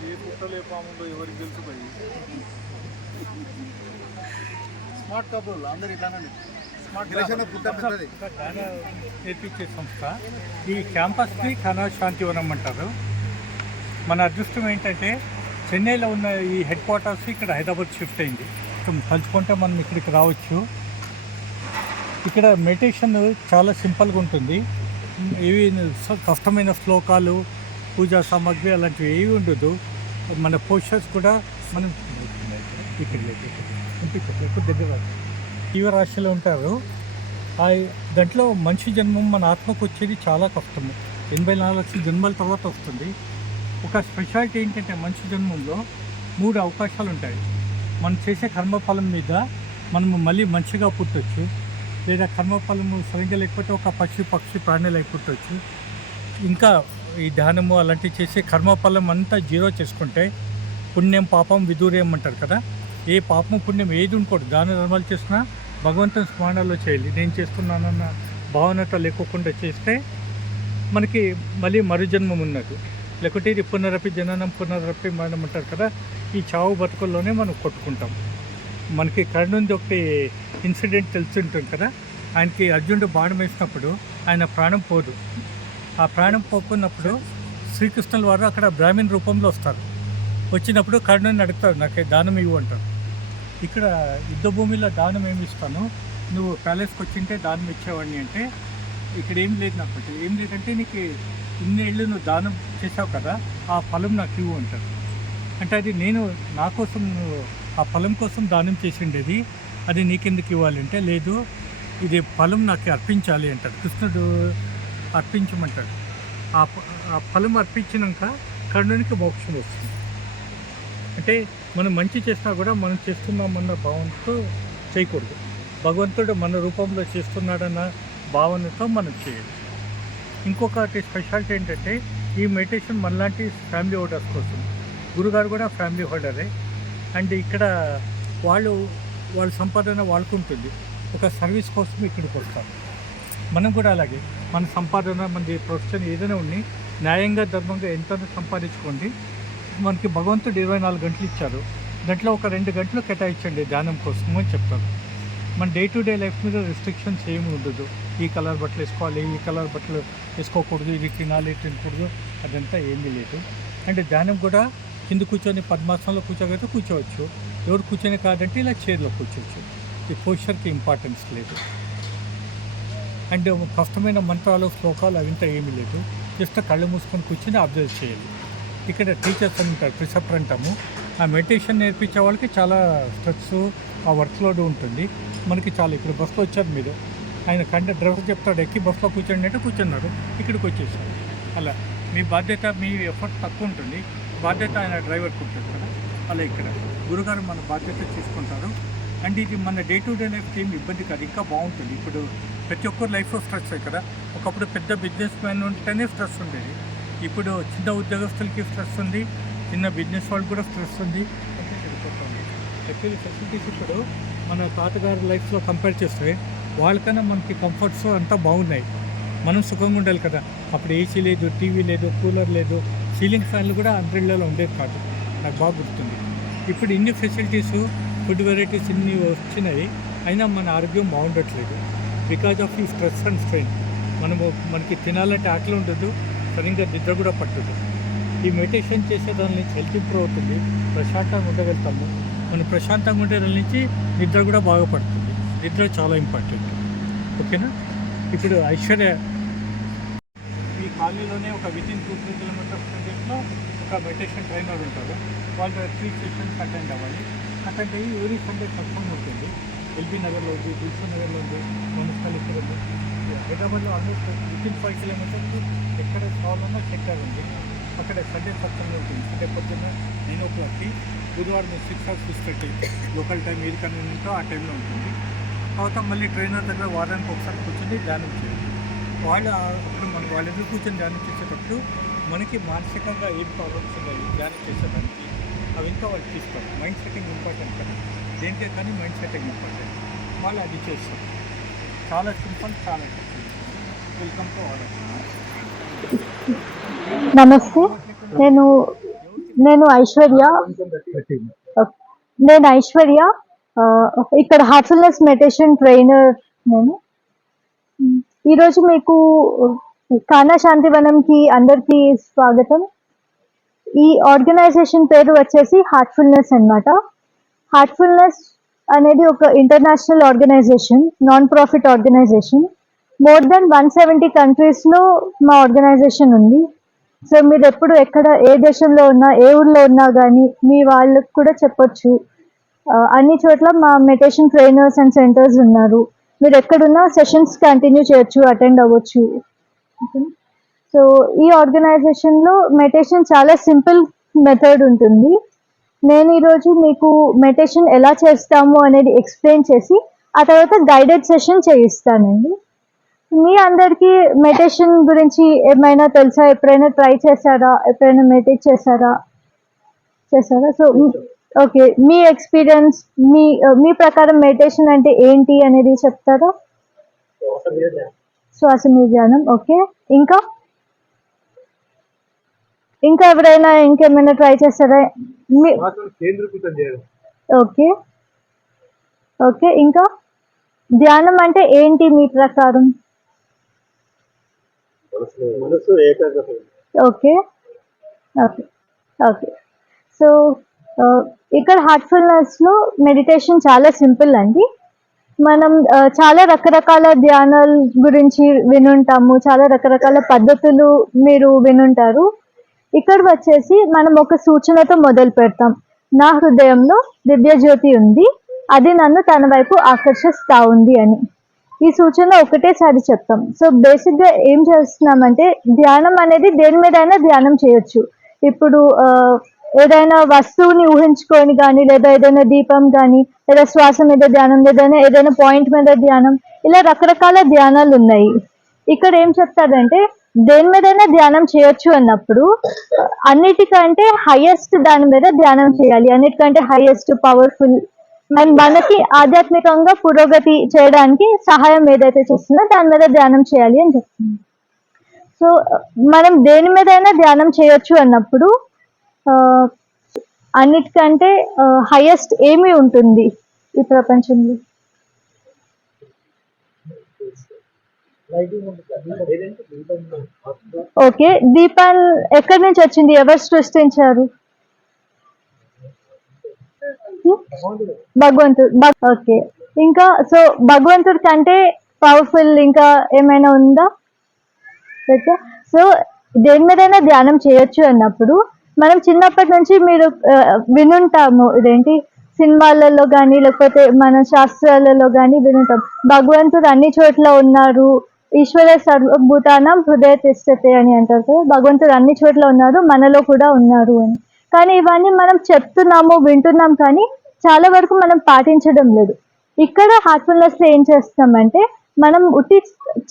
ఏ పుట్టలే పాముందో ఎవరికి తెలుసు పోయి. స్మార్ట్ కబుల్ అందరు ఇట్లానండి. నేర్పించే సంస్థ ఈ క్యాంపస్ని ఖానా శాంతివనం అంటారు. మన అదృష్టం ఏంటంటే చెన్నైలో ఉన్న ఈ హెడ్ క్వార్టర్స్ ఇక్కడ హైదరాబాద్ షిఫ్ట్ అయింది. తలుచుకుంటే మనం ఇక్కడికి రావచ్చు. ఇక్కడ మెడిటేషన్ చాలా సింపుల్గా ఉంటుంది. ఏవి కష్టమైన శ్లోకాలు, పూజా సామాగ్రి అలాంటివి ఏవి ఉండదు. మన పోస్టర్స్ కూడా మనం ఇక్కడ దగ్గర జీవరాశిలో ఉంటారు. దాంట్లో మనిషి జన్మం మన ఆత్మకు వచ్చేది చాలా కష్టము. 84 లక్షల జన్మల తర్వాత వస్తుంది. ఒక స్పెషాలిటీ ఏంటంటే మనిషి జన్మంలో 3 అవకాశాలు ఉంటాయి. మనం చేసే కర్మఫలం మీద మనము మళ్ళీ మంచిగా పుట్టవచ్చు, లేదా కర్మఫలము సరిగ్గా లేకపోతే ఒక పక్షి ప్రాణులు అయి పుట్టవచ్చు. ఇంకా ఈ ధ్యానము అలాంటివి చేసే కర్మఫలం అంతా జీరో చేసుకుంటే పుణ్యం పాపం విదూర్యం అంటారు కదా. ఏ పాపం పుణ్యం ఏది ఉండకూడదు. దాన ధర్మాలు చేసినా భగవంతుని స్మరణలో చేయాలి. నేను చేస్తున్నానన్న భావనతో లేకోకుండా చేస్తే మనకి మళ్ళీ మరుజన్మం ఉన్నది. లేకుంటే ఇది పునరపి జననం పునరపి మరణం అంటారు కదా. ఈ చావు బతుకుల్లోనే మనం కొట్టుకుంటాం. మనకి కర్ణుంది ఒకటి ఇన్సిడెంట్ తెలుసుంటుంది కదా. ఆయనకి అర్జునుడు బాణం వేసినప్పుడు ఆయన ప్రాణం పోదు. ఆ ప్రాణం పోకున్నప్పుడు శ్రీకృష్ణుల వారు అక్కడ బ్రాహ్మణ్ రూపంలో వస్తారు. వచ్చినప్పుడు కర్ణుని అడుగుతారు, నాకు దానం ఇవ్వు అంటారు. ఇక్కడ యుద్ధ భూమిలో దానం ఏమి ఇస్తాను, నువ్వు ప్యాలెస్కి వచ్చింటే దానం ఇచ్చేవాడిని అంటే, ఇక్కడ ఏం లేదు నాకు. ఏం లేదంటే నీకు ఇన్నేళ్ళు నువ్వు దానం చేసావు కదా, ఆ ఫలం నాకు ఇవ్వు అంటారు. అంటే అది నేను నా కోసం ఆ ఫలం కోసం దానం చేసిండేది, అది నీకెందుకు ఇవ్వాలంటే, లేదు ఇది ఫలం నాకు అర్పించాలి అంటాడు. కృష్ణుడు అర్పించమంటాడు. ఆ ఫలం అర్పించినాక కర్ణునికి మోక్షం వస్తుంది. అంటే మనం మంచి చేసినా కూడా మనం చేస్తున్నామన్న భావనతో చేయకూడదు. భగవంతుడు మన రూపంలో చేస్తున్నాడన్న భావనతో మనం చేయాలి. ఇంకొకటి స్పెషాలిటీ ఏంటంటే ఈ మెడిటేషన్ మనలాంటి ఫ్యామిలీ హోల్డర్స్ కోసం. గురుగారు కూడా ఫ్యామిలీ హోల్డరే. అండ్ ఇక్కడ వాళ్ళ సంపాదన వాళ్ళకు ఉంటుంది. ఒక సర్వీస్ కోసం ఇక్కడికి వస్తారు. మనం కూడా అలాగే మన సంపాదన, మన ప్రొఫెషన్ ఏదైనా ఉండి న్యాయంగా ధర్మంగా ఎంత సంపాదించుకోండి. మనకి భగవంతుడు 24 గంటలు ఇచ్చారు. దాంట్లో ఒక 2 గంటలు కేటాయించండి ధ్యానం కోసం అని చెప్తారు. మన డే టు డే లైఫ్ మీద రిస్ట్రిక్షన్స్ ఏమి ఉండదు. ఈ కలర్ బట్టలు వేసుకోవాలి, ఈ కలర్ బట్టలు వేసుకోకూడదు, ఇది తినకూడదు, అదంతా ఏమీ లేదు. అండ్ ధ్యానం కూడా కింద కూర్చొని పద్మాసనంలో కూర్చోగలిగితే కూర్చోవచ్చు. ఎవరు కూర్చొని కాదంటే ఇలా చైర్లో కూర్చోవచ్చు. ఈ పోస్చర్కి ఇంపార్టెన్స్ లేదు. అండ్ కష్టమైన మంత్రాలు శ్లోకాలు అవింత ఏమీ లేదు. జస్ట్ కళ్ళు మూసుకొని కూర్చొని అబ్జర్వ్ చేయాలి. ఇక్కడ టీచర్స్ అని ఉంటారు, ప్రిసెప్టర్ అంటాము. ఆ మెడిటేషన్ నేర్పించే వాళ్ళకి చాలా స్ట్రెస్, ఆ వర్క్ లోడ్ ఉంటుంది. మనకి చాలా ఇక్కడ బస్సులో వచ్చారు మీరు, ఆయన డ్రైవర్ చెప్తాడు ఎక్కి బస్సులో కూర్చోండి అంటే కూర్చున్నారు, ఇక్కడికి వచ్చేసారు. అలా మీ బాధ్యత, మీ ఎఫర్ట్ తక్కువ ఉంటుంది, బాధ్యత ఆయన డ్రైవర్కి ఉంటుంది కదా. అలా ఇక్కడ గురుగారు మన బాధ్యత తీసుకుంటారు. అండ్ ఇది మన డే టు డే లైఫ్కి ఏమి ఇబ్బంది కాదు, ఇంకా బాగుంటుంది. ఇప్పుడు ప్రతి ఒక్కరు లైఫ్లో స్ట్రెస్ కదా. ఒకప్పుడు పెద్ద బిజినెస్ మ్యాన్ ఉంటేనే స్ట్రెస్ ఉండేది. ఇప్పుడు చిన్న ఉద్యోగస్తులకి స్ట్రెస్ ఉంది, చిన్న బిజినెస్ వాళ్ళకి కూడా స్ట్రెస్ ఉంది. యాక్చువల్లీ ఫెసిలిటీస్ ఇప్పుడు మన తాతగారి లైఫ్లో కంపేర్ చేస్తే వాళ్ళకన్నా మనకి కంఫర్ట్స్ అంతా బాగున్నాయి. మనం సుఖంగా ఉండాలి కదా. అప్పుడు ఏసీ లేదు, టీవీ లేదు, కూలర్ లేదు, సీలింగ్ ఫ్యాన్లు కూడా అంబ్రెల్లాలో ఉండేది కాదు. నాకు బాగా గుర్తుంది. ఇప్పుడు ఇన్ని ఫెసిలిటీస్, ఫుడ్ వెరైటీస్ ఇన్ని వచ్చినాయి, అయినా మన ఆరోగ్యం బాగుండట్లేదు. బికాజ్ ఆఫ్ ఈ స్ట్రెస్ అండ్ స్ట్రెయిన్. మనకి తినాలంటే ఆకలి ఉండదు, సరిగ్గా నిద్ర కూడా పట్టదు. ఈ మెడిటేషన్ చేసే దాని నుంచి హెల్త్ ఇంప్రూవ్ అవుతుంది, ప్రశాంతంగా ఉండగలుగుతాము. మనం ప్రశాంతంగా ఉండే దాని నుంచి నిద్ర కూడా బాగా పడుతుంది. నిద్ర చాలా ఇంపార్టెంట్. ఓకేనా. ఇప్పుడు ఐశ్వర్య ఈ కాలనీలోనే ఒక వితిన్ 2-3 కిలోమీటర్స్ రేంజ్లో ఒక మెడిటేషన్ ట్రైనర్ ఉంటారు. వాళ్ళు 3 సెషన్స్ అటెండ్ అవ్వాలి. అటెండ్ అయ్యి ఎవరీ సండే సత్సంగం ఉంటుంది. ఎల్బీ నగర్లో ఉంది, దిల్సుఖ్ నగర్లో ఉంది, మున్సిపాలిటీలో ఉంది. హైదరాబాద్లో ఆల్మోస్ట్ వితిన్ 5 కిలోమీటర్స్ ఎక్కడ కావాలన్నా సెక్టర్ ఉంది. అక్కడ సండే సత్సంగం ఉంటుంది. సండే పొద్దున్న 9 o'clockకి, బుధవారం 6 or 6:30 లోకల్ టైం ఏది కన్వీనియంటో ఆ టైంలో ఉంటుంది. తర్వాత మళ్ళీ ట్రైనర్ దగ్గర వారానికి ఒకసారి కూర్చొని ధ్యానం చేయాలి. వాళ్ళు అప్పుడు మనం వాళ్ళ ఎదురు కూర్చొని ధ్యానం చేసేటప్పుడు మనకి మానసికంగా ఏం ప్రాబ్లమ్స్ ఉన్నాయి ధ్యానం చేసేదానికి అవి ఇంకా వాళ్ళు తీస్తారు. మైండ్ సెట్టింగ్ ఇంపార్టెంట్ కదా, దేనికే కానీ మైండ్ సెట్టింగ్ ఇంపార్టెంట్. వాళ్ళు అది చేస్తారు. చాలా సింపుల్, చాలా వెల్కమ్ టు ఆల్. నమస్తే, నేను ఐశ్వర్య. ఇక్కడ హార్ట్ఫుల్నెస్ మెడిటేషన్ ట్రైనర్. నేను ఈరోజు మీకు కానా శాంతివనంకి అందరికీ స్వాగతం. ఈ ఆర్గనైజేషన్ పేరు వచ్చేసి హార్ట్ఫుల్నెస్ అన్నమాట. హార్ట్ఫుల్నెస్ అనేది ఒక international organisation, non profit organisation. More than 170 కంట్రీస్లో మా ఆర్గనైజేషన్ ఉంది. సో మీరు ఎప్పుడు ఎక్కడ ఏ దేశంలో ఉన్నా, ఏ ఊళ్ళో ఉన్నా కానీ మీ వాళ్ళకు కూడా చెప్పొచ్చు. అన్ని చోట్ల మా మెడిటేషన్ ట్రైనర్స్ అండ్ సెంటర్స్ ఉన్నారు. మీరు ఎక్కడున్నా సెషన్స్ కంటిన్యూ చేయొచ్చు, అటెండ్ అవ్వచ్చు. సో ఈ ఆర్గనైజేషన్లో మెడిటేషన్ చాలా సింపుల్ మెథడ్ ఉంటుంది. నేను ఈరోజు మీకు మెడిటేషన్ ఎలా చేస్తాము అనేది ఎక్స్ప్లెయిన్ చేసి ఆ తర్వాత గైడెడ్ సెషన్ చేయిస్తానండి. మీ అందరికీ మెడిటేషన్ గురించి ఏమైనా తెలుసా? ఎప్పుడైనా ట్రై చేశారా? ఎప్పుడైనా మెడిటేట్ చేశారా? సో ఓకే, మీ ఎక్స్పీరియన్స్, మీ ప్రకారం మెడిటేషన్ అంటే ఏంటి అనేది చెప్తారా? శ్వాస మీద ధ్యానం. ఓకే, ఇంకా ఎవరైనా ఇంకేమైనా ట్రై చేస్తారా? ఓకే, ఇంకా ధ్యానం అంటే ఏంటి మీ ప్రకారం? ఓకే. సో ఇక్కడ హార్ట్ఫుల్నెస్లో మెడిటేషన్ చాలా సింపుల్ అండి. మనం చాలా రకరకాల ధ్యానాల గురించి వినుంటాము, చాలా రకరకాల పద్ధతులు మీరు వినుంటారు. ఇక్కడ వచ్చేసి మనం ఒక సూచనతో మొదలు పెడతాం. నా హృదయంలో దివ్య జ్యోతి ఉంది, అది నన్ను తన వైపు ఆకర్షిస్తా ఉంది అని. ఈ సూచన ఒకటేసారి చెప్తాం. సో బేసిక్గా ఏం చేస్తున్నామంటే, ధ్యానం అనేది దేని మీదైనా ధ్యానం చేయొచ్చు. ఇప్పుడు ఏదైనా వస్తువుని ఊహించుకొని కానీ, లేదా ఏదైనా దీపం కానీ, లేదా శ్వాస మీద ధ్యానం, లేదా ఏదైనా పాయింట్ మీద ధ్యానం, ఇలా రకరకాల ధ్యానాలు ఉన్నాయి. ఇక్కడ ఏం చెప్తారంటే, దేని మీదైనా ధ్యానం చేయొచ్చు అన్నప్పుడు అన్నిటికంటే హైయెస్ట్ దాని మీద ధ్యానం చేయాలి. అన్నిటికంటే హైయెస్ట్, పవర్ఫుల్ అండ్ మనకి ఆధ్యాత్మికంగా పురోగతి చేయడానికి సహాయం ఏదైతే చేస్తుందో దాని మీద ధ్యానం చేయాలి అని చెప్తుంది. సో మనం దేని మీదైనా ధ్యానం చేయొచ్చు అన్నప్పుడు అన్నిటికంటే హైయెస్ట్ ఏమి ఉంటుంది ఈ ప్రపంచంలో? ఓకే, దీపాలు ఎక్కడి నుంచి వచ్చింది? ఎవరు సృష్టించారు? భగవంతుడు. ఓకే, ఇంకా సో భగవంతుడి కంటే పవర్ఫుల్ ఇంకా ఏమైనా ఉందా? ఓకే, సో దేని మీదైనా ధ్యానం చేయొచ్చు అన్నప్పుడు మనం చిన్నప్పటి నుంచి మీరు వినుంటాము, ఇదేంటి సినిమాలలో కానీ లేకపోతే మన శాస్త్రాలలో కానీ వినుంటాం, భగవంతుడు అన్ని చోట్ల ఉన్నారు, ఈశ్వర సర్వభూతానం హృదయ తిష్టతే అని అంటారు కదా. భగవంతుడు అన్ని చోట్ల ఉన్నారు, మనలో కూడా ఉన్నారు అని. కానీ ఇవన్నీ మనం చెప్తున్నాము, వింటున్నాం, కానీ చాలా వరకు మనం పాటించడం లేదు. ఇక్కడ హార్ట్ఫుల్నెస్లో ఏం చేస్తామంటే, మనం ఉట్టి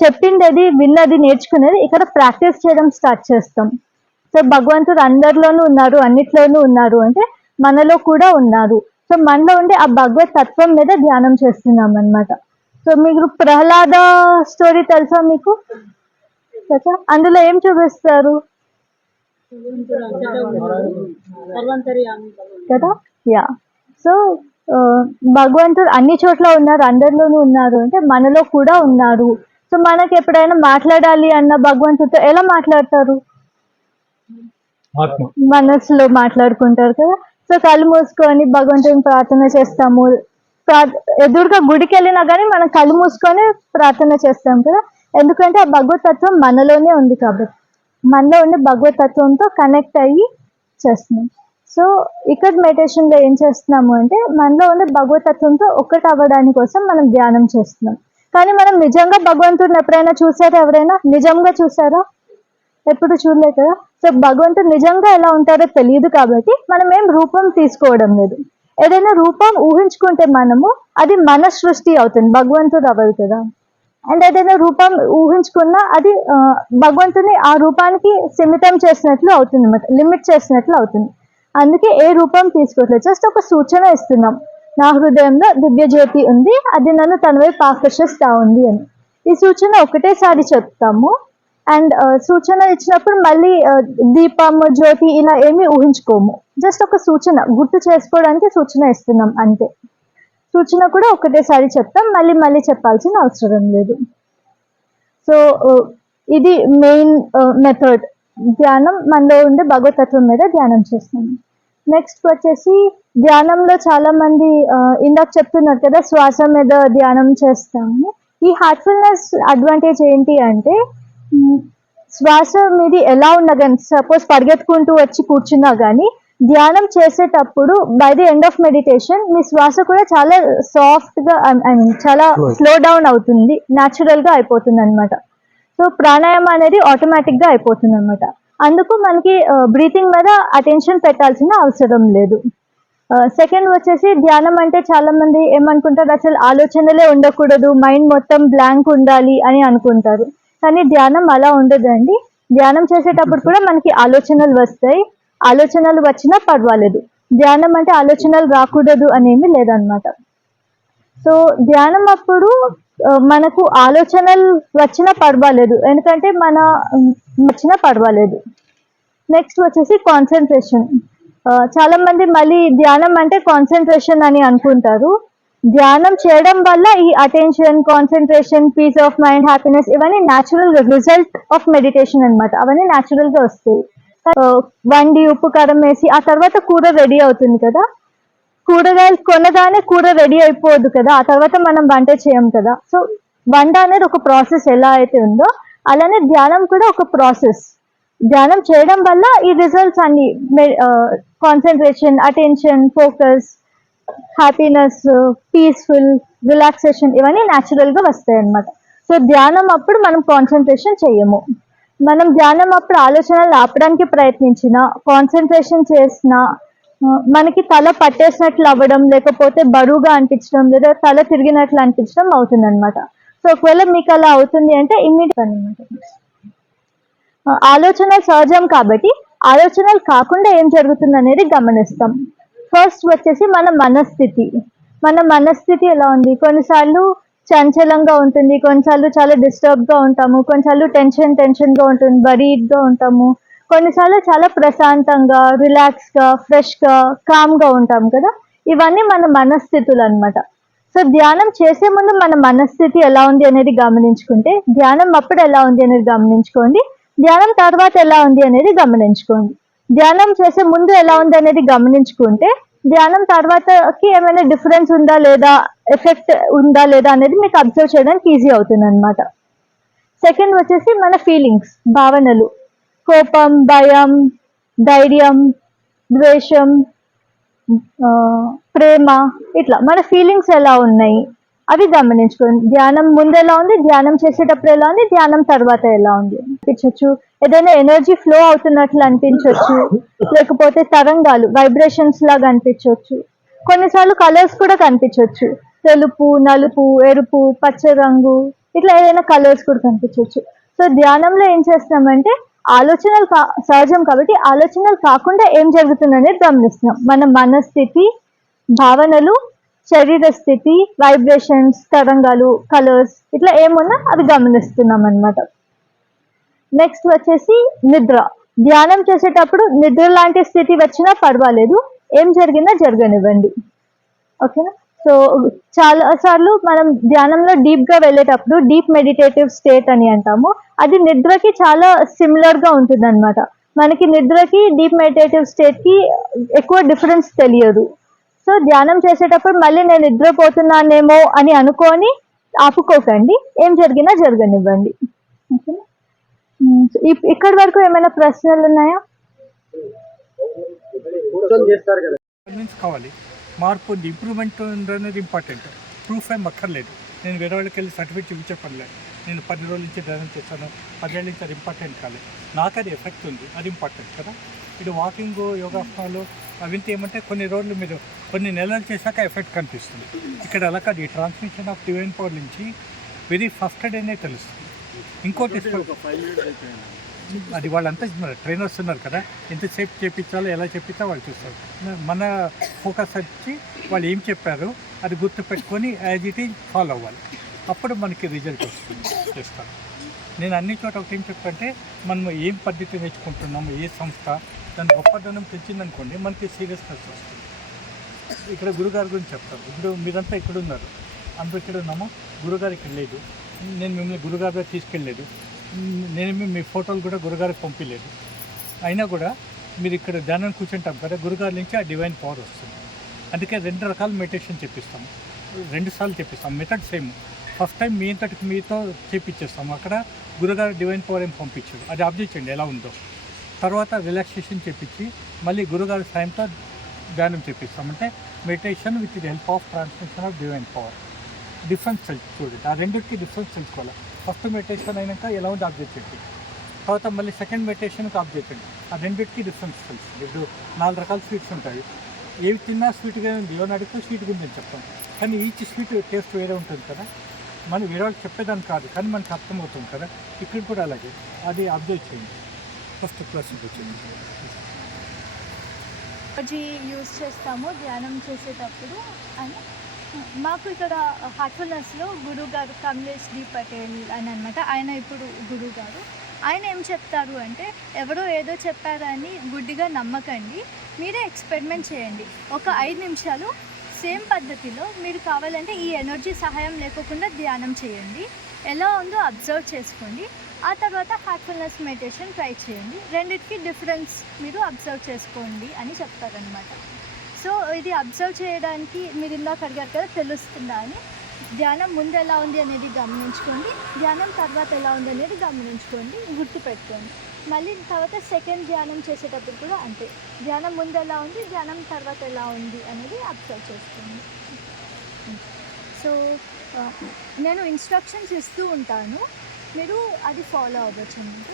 చెప్పింది విన్నది నేర్చుకునేది ఇక్కడ ప్రాక్టీస్ చేయడం స్టార్ట్ చేస్తాం. సో భగవంతుడు అందరిలోనూ ఉన్నారు, అన్నిట్లోనూ ఉన్నారు అంటే మనలో కూడా ఉన్నారు. సో మనలో ఉండే ఆ భగవత్ తత్వం మీద ధ్యానం చేస్తున్నాం అన్నమాట. సో మీకు ప్రహ్లాద స్టోరీ తెలుసా? మీకు తెలుసా? అందులో ఏం చూపిస్తారు కదా? యా, సో భగవంతుడు అన్ని చోట్ల ఉన్నారు, అందరిలోనూ ఉన్నారు అంటే మనలో కూడా ఉన్నారు. సో మనకి ఎప్పుడైనా మాట్లాడాలి అన్న భగవంతుడితో ఎలా మాట్లాడతారు? మనసులో మాట్లాడుకుంటారు కదా. సో కళ్ళు మూసుకొని భగవంతుని ప్రార్థన చేస్తాము. ఎదురుగా గుడికి వెళ్ళినా కానీ మనం కళ్ళు మూసుకొని ప్రార్థన చేస్తాం కదా, ఎందుకంటే ఆ భగవతత్వం మనలోనే ఉంది కాబట్టి. మనలో ఉండే భగవతత్వంతో కనెక్ట్ అయ్యి చేస్తున్నాం. సో ఇక్కడ మెడిటేషన్లో ఏం చేస్తున్నాము అంటే మనలో ఉండే భగవతత్వంతో ఒక్కటి అవ్వడానికి కోసం మనం ధ్యానం చేస్తున్నాం. కానీ మనం నిజంగా భగవంతుడిని ఎప్పుడైనా చూసారా? ఎవరైనా నిజంగా చూసారా? ఎప్పుడు చూడలేదు కదా. సో భగవంతుడు నిజంగా ఎలా ఉంటారో తెలియదు కాబట్టి మనం ఏం రూపం తీసుకోవడం లేదు. ఏదైనా రూపం ఊహించుకుంటే మనము అది మన సృష్టి అవుతుంది, భగవంతుడు అవ్వదు కదా. అండ్ ఏదైనా రూపం ఊహించుకున్నా అది భగవంతుని ఆ రూపానికి సిమితం చేసినట్లు అవుతుంది అన్నమాట, లిమిట్ చేసినట్లు అవుతుంది. అందుకే ఏ రూపం తీసుకోవట్లేదు, జస్ట్ ఒక సూచన ఇస్తున్నాం. నా హృదయంలో దివ్య జ్యోతి ఉంది, అది నన్ను తన వైపు ఆకర్షిస్తా ఉంది అని. ఈ సూచన ఒకటేసారి చెప్తాము. అండ్ సూచన ఇచ్చినప్పుడు మళ్ళీ దీపం జ్యోతి ఇలా ఏమీ ఊహించుకోము, జస్ట్ ఒక సూచన గుర్తు చేసుకోవడానికి సూచన ఇస్తున్నాం అంతే. సూచన కూడా ఒకటేసారి చెప్తాం, మళ్ళీ మళ్ళీ చెప్పాల్సిన అవసరం లేదు. సో ఇది మెయిన్ మెథడ్. ధ్యానం మనలో ఉండే భగవతత్వం మీద ధ్యానం చేస్తాము. నెక్స్ట్ వచ్చేసి ధ్యానంలో చాలా మంది ఇందాక చెప్తున్నారు కదా శ్వాస మీద ధ్యానం చేస్తాము. ఈ హార్ట్ఫుల్నెస్ అడ్వాంటేజ్ ఏంటి అంటే శ్వాస మీది ఎలా ఉన్నా కానీ, సపోజ్ పరిగెత్తుకుంటూ వచ్చి కూర్చున్నా కానీ ధ్యానం చేసేటప్పుడు by the end of meditation మీ శ్వాస కూడా చాలా సాఫ్ట్గా ఐ మీన్ చాలా స్లో డౌన్ అవుతుంది, న్యాచురల్గా అయిపోతుంది అనమాట. సో ప్రాణాయామం అనేది ఆటోమేటిక్గా అయిపోతుంది అనమాట. అందుకు మనకి బ్రీతింగ్ మీద అటెన్షన్ పెట్టాల్సిన అవసరం లేదు. సెకండ్ వచ్చేసి ధ్యానం అంటే చాలా మంది ఏమనుకుంటారు, అసలు ఆలోచనలే ఉండకూడదు, మైండ్ మొత్తం బ్లాంక్ ఉండాలి అని అనుకుంటారు. కానీ ధ్యానం అలా ఉండదండి. ధ్యానం చేసేటప్పుడు కూడా మనకి ఆలోచనలు వస్తాయి, ఆలోచనలు వచ్చినా పర్వాలేదు. ధ్యానం అంటే ఆలోచనలు రాకూడదు అనేమి లేదనమాట. సో ధ్యానం అప్పుడు మనకు ఆలోచనలు వచ్చినా పర్వాలేదు, ఎందుకంటే మన వచ్చినా పర్వాలేదు. నెక్స్ట్ వచ్చేసి కాన్సన్ట్రేషన్. చాలా మంది మళ్ళీ ధ్యానం అంటే కాన్సన్ట్రేషన్ అని అనుకుంటారు. ధ్యానం చేయడం వల్ల ఈ attention, concentration, peace of mind, happiness ఇవన్నీ న్యాచురల్ రిజల్ట్ ఆఫ్ మెడిటేషన్ అనమాట. అవన్నీ న్యాచురల్గా వస్తాయి. వండి ఉప్పు కారం వేసి ఆ తర్వాత కూర రెడీ అవుతుంది కదా, కూరగాయలు కొనగానే కూర రెడీ అయిపోదు కదా, ఆ తర్వాత మనం వంట చేయం కదా. సో వంట అనేది ఒక ప్రాసెస్ ఎలా అయితే ఉందో అలానే ధ్యానం కూడా ఒక ప్రాసెస్. ధ్యానం చేయడం వల్ల ఈ రిజల్ట్స్ అన్ని concentration, attention, focus, happiness, peaceful, relaxation ఇవన్నీ న్యాచురల్గా వస్తాయి అన్నమాట. సో ధ్యానం అప్పుడు మనం కాన్సన్ట్రేషన్ చేయము. మనం ధ్యానం అప్పుడు ఆలోచనలు ఆపడానికి ప్రయత్నించిన, కాన్సన్ట్రేషన్ చేసిన మనకి తల పట్టేసినట్లు అవ్వడం, లేకపోతే బరువుగా అనిపించడం, లేదా తల తిరిగినట్లు అనిపించడం అవుతుంది అనమాట. సో ఒకవేళ మీకు అలా అవుతుంది అంటే ఇమ్మీడియట్ అనమాట. ఆలోచనలు సహజం కాబట్టి ఆలోచనలు కాకుండా ఏం జరుగుతుంది అనేది గమనిస్తాం. ఫస్ట్ వచ్చేసి మన మనస్థితి ఎలా ఉంది. కొన్నిసార్లు చంచలంగా ఉంటుంది, కొన్నిసార్లు చాలా డిస్టర్బ్గా ఉంటాము, కొన్నిసార్లు టెన్షన్గా ఉంటుంది, వరీడ్గా ఉంటాము, కొన్నిసార్లు చాలా ప్రశాంతంగా, రిలాక్స్గా, ఫ్రెష్గా, కామ్గా ఉంటాం కదా. ఇవన్నీ మన మనస్థితులు అనమాట. సో ధ్యానం చేసే ముందు మన మనస్థితి ఎలా ఉంది అనేది గమనించుకుంటే, ధ్యానం అప్పుడు ఎలా ఉంది అనేది గమనించుకోండి, ధ్యానం తర్వాత ఎలా ఉంది అనేది గమనించుకోండి. ధ్యానం చేసే ముందు ఎలా ఉంది అనేది గమనించుకుంటే ధ్యానం తర్వాతకి ఏమైనా డిఫరెన్స్ ఉందా లేదా, ఎఫెక్ట్ ఉందా లేదా అనేది మీకు అబ్జర్వ్ చేయడానికి ఈజీ అవుతుంది అనమాట. సెకండ్ వచ్చేసి మన ఫీలింగ్స్, భావనలు, కోపం, భయం, ధైర్యం, ద్వేషం, ప్రేమ, ఇట్లా మన ఫీలింగ్స్ ఎలా ఉన్నాయి అవి గమనించుకోండి. ధ్యానం ముందు ఎలా ఉంది, ధ్యానం చేసేటప్పుడు ఎలా ఉంది, ధ్యానం తర్వాత ఎలా ఉంది అనిపించవచ్చు. ఏదైనా ఎనర్జీ ఫ్లో అవుతున్నట్లు అనిపించవచ్చు, లేకపోతే తరంగాలు, వైబ్రేషన్స్ లాగా అనిపించవచ్చు. కొన్నిసార్లు కలర్స్ కూడా కనిపించవచ్చు, తెలుపు, నలుపు, ఎరుపు, పచ్చ రంగు, ఇట్లా ఏదైనా కలర్స్ కూడా కనిపించవచ్చు. సో ధ్యానంలో ఏం చేస్తున్నామంటే ఆలోచనలు సహజం కాబట్టి ఆలోచనలు కాకుండా ఏం జరుగుతుంది అనేది గమనిస్తున్నాం. మన మనస్థితి, భావనలు, శరీర స్థితి, వైబ్రేషన్స్, తరంగాలు, కలర్స్ ఇట్లా ఏమున్నా అవి గమనిస్తున్నాం అన్నమాట. నెక్స్ట్ వచ్చేసి నిద్ర. ధ్యానం చేసేటప్పుడు నిద్ర లాంటి స్థితి వచ్చినా పర్వాలేదు, ఏం జరిగినా జరగనివ్వండి, ఓకేనా. సో చాలా సార్లు మనం ధ్యానంలో డీప్గా వెళ్ళేటప్పుడు డీప్ మెడిటేటివ్ స్టేట్ అని అంటాము, అది నిద్రకి చాలా సిమిలర్గా ఉంటుంది అనమాట. మనకి నిద్రకి డీప్ మెడిటేటివ్ స్టేట్కి ఎక్కువ డిఫరెన్స్ తెలియదు. సో ధ్యానం చేసేటప్పుడు మళ్ళీ నేను నిద్రపోతున్నానేమో అని అనుకొని ఆపుకోకండి, ఏం జరిగినా జరగనివ్వండి, ఓకేనా. ఇక్కడి వరకు ఏమైనా ప్రశ్నలు ఉన్నాయా? కావాలి మార్పు ఉంది, ఇంప్రూవ్మెంట్ అనేది ఇంపార్టెంట్. ప్రూఫ్ ఏం అక్కర్లేదు. నేను వేరే వాళ్ళకి వెళ్ళి సర్టిఫికేట్ చూపించపడలేదు. నేను 10 రోజుల నుంచి ధ్యానం చేస్తాను, 10 ఏళ్ళ నుంచి అది ఇంపార్టెంట్ కాలేదు. నాకు అది ఎఫెక్ట్ ఉంది, అది ఇంపార్టెంట్ కదా. ఇటు వాకింగ్, యోగాసనాలు అవింత ఏమంటే కొన్ని రోజులు మీరు కొన్ని నెలలు చేశాక ఎఫెక్ట్ కనిపిస్తుంది. ఇక్కడ అలా కాదు, ఈ ట్రాన్స్మిషన్ ఆఫ్ డివైన్ పవర్ నుంచి వెరీ ఫస్ట్ డేనే తెలుస్తుంది. ఇంకోటి అది వాళ్ళంతా ట్రైనర్స్ ఉన్నారు కదా, ఎంతసేపు చేయించాలో ఎలా చేయించాలో వాళ్ళు చూస్తారు. మన ఫోకస్ వచ్చి వాళ్ళు ఏం చెప్పారు అది గుర్తుపెట్టుకొని యాజ్ ఇట్ ఈజ్ ఫాలో అవ్వాలి. అప్పుడు మనకి రిజల్ట్ వస్తుంది చేస్తాను. నేను అన్ని చోట ఒకటి ఏం చెప్పంటే, మనం ఏం పద్ధతి నేర్చుకుంటున్నాము, ఏ సంస్థ దాని గొప్పదనం తెచ్చిందనుకోండి మనకి సీరియస్నెస్ వస్తుంది. ఇక్కడ గురుగారి గురించి చెప్తాను. ఇప్పుడు మీరంతా ఇక్కడ ఉన్నారు, అందరూ ఇక్కడ ఉన్నాము, గురుగారు ఇక్కడ లేదు. నేను మిమ్మల్ని గురుగారి దగ్గర తీసుకెళ్ళలేదు, నేనేమి మీ ఫోటోలు కూడా గురుగారికి పంపించలేదు. అయినా కూడా మీరు ఇక్కడ ధ్యానం కూర్చుంటాం కదా, గురుగారి నుంచి ఆ డివైన్ పవర్ వస్తుంది. అందుకే 2 రకాల మెడిటేషన్ చెప్పిస్తాము, 2 సార్లు చెప్పిస్తాం. Method same. ఫస్ట్ టైం మీ అంతటికి మీతో చేపించేస్తాము, అక్కడ గురుగారు డివైన్ పవర్ ఏం పంపించాడు అది అబ్జర్వ్ చేయండి ఎలా ఉందో. తర్వాత రిలాక్సేషన్ చేపించి మళ్ళీ గురుగారి సాయంతో ధ్యానం చేపిస్తాం. అంటే meditation with the help of transmission of divine power. Difference చూడండి, ఆ రెండింటికి డిఫరెన్స్ తెలుసుకోవాలి. ఫస్ట్ మెడిటేషన్ అయినాక ఎలా ఉంది అబ్జర్వ్ చేయండి, తర్వాత మళ్ళీ సెకండ్ మెడిటేషన్కి అబ్జర్వ్ చేయండి. ఆ రెండింటికి డిఫరెన్స్ తెలుస్తుంది. ఇప్పుడు 4 రకాల స్వీట్స్ ఉంటాయి, ఏవి తిన్నా స్వీట్గా ఉంది, ఎవరిని అడిగితే స్వీట్గా ఉందని చెప్తాం. కానీ ఈచ్ స్వీట్ టేస్ట్ వేరే ఉంటుంది కదా, మనం వేరే వాళ్ళకి చెప్పేదాన్ని కాదు కానీ మనకు అర్థమవుతుంది కదా. ఇక్కడ కూడా అలాగే అది అబ్జర్వ్ చేయండి. ఫస్ట్ క్లాస్ వచ్చింది యూజ్ చేస్తాము ధ్యానం చేసేటప్పుడు అని. మాకు ఇక్కడ హార్ట్ఫుల్నెస్లో గురుగారు కమలేష్ డి పటేల్ అని అనమాట, ఆయన ఇప్పుడు గురుగారు. ఆయన ఏం చెప్తారు అంటే, ఎవరో ఏదో చెప్పారని గుడ్డిగా నమ్మకండి, మీరే ఎక్స్పెరిమెంట్ చేయండి. ఒక 5 నిమిషాలు సేమ్ పద్ధతిలో మీరు కావాలంటే ఈ ఎనర్జీ సహాయం లేకుండా ధ్యానం చేయండి, ఎలా ఉందో అబ్జర్వ్ చేసుకోండి. ఆ తర్వాత హార్ట్ఫుల్నెస్ మెడిటేషన్ ట్రై చేయండి, రెండింటికి డిఫరెన్స్ మీరు అబ్జర్వ్ చేసుకోండి అని చెప్తారనమాట. సో ఇది అబ్జర్వ్ చేయడానికి మీరు ఇందాక అడిగారు కదా తెలుస్తుందా అని. ధ్యానం ముందు ఎలా ఉంది అనేది గమనించుకోండి, ధ్యానం తర్వాత ఎలా ఉంది అనేది గమనించుకోండి, గుర్తుపెట్టుకోండి. మళ్ళీ తర్వాత సెకండ్ ధ్యానం చేసేటప్పుడు కూడా అంతే, ధ్యానం ముందు ఎలా ఉంది, ధ్యానం తర్వాత ఎలా ఉంది అనేది అబ్జర్వ్ చేసుకోండి. సో నేను ఇన్స్ట్రక్షన్స్ ఇస్తూ ఉంటాను, మీరు అది ఫాలో అవ్వచ్చు అన్నమాట.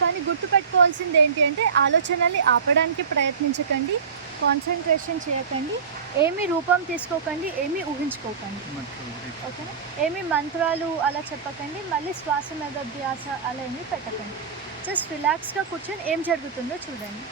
కానీ గుర్తుపెట్టుకోవాల్సింది ఏంటి అంటే, ఆలోచనల్ని ఆపడానికి ప్రయత్నించకండి, కాన్సన్ట్రేషన్ చేయకండి, ఏమీ రూపం తీసుకోకండి, ఏమీ ఊహించుకోకండి, ఓకేనా. ఏమీ మంత్రాలు అలా చెప్పకండి, మళ్ళీ శ్వాస మీద ధ్యాస అలా ఏమీ పెట్టకండి. జస్ట్ రిలాక్స్గా కూర్చొని ఏం జరుగుతుందో చూడండి.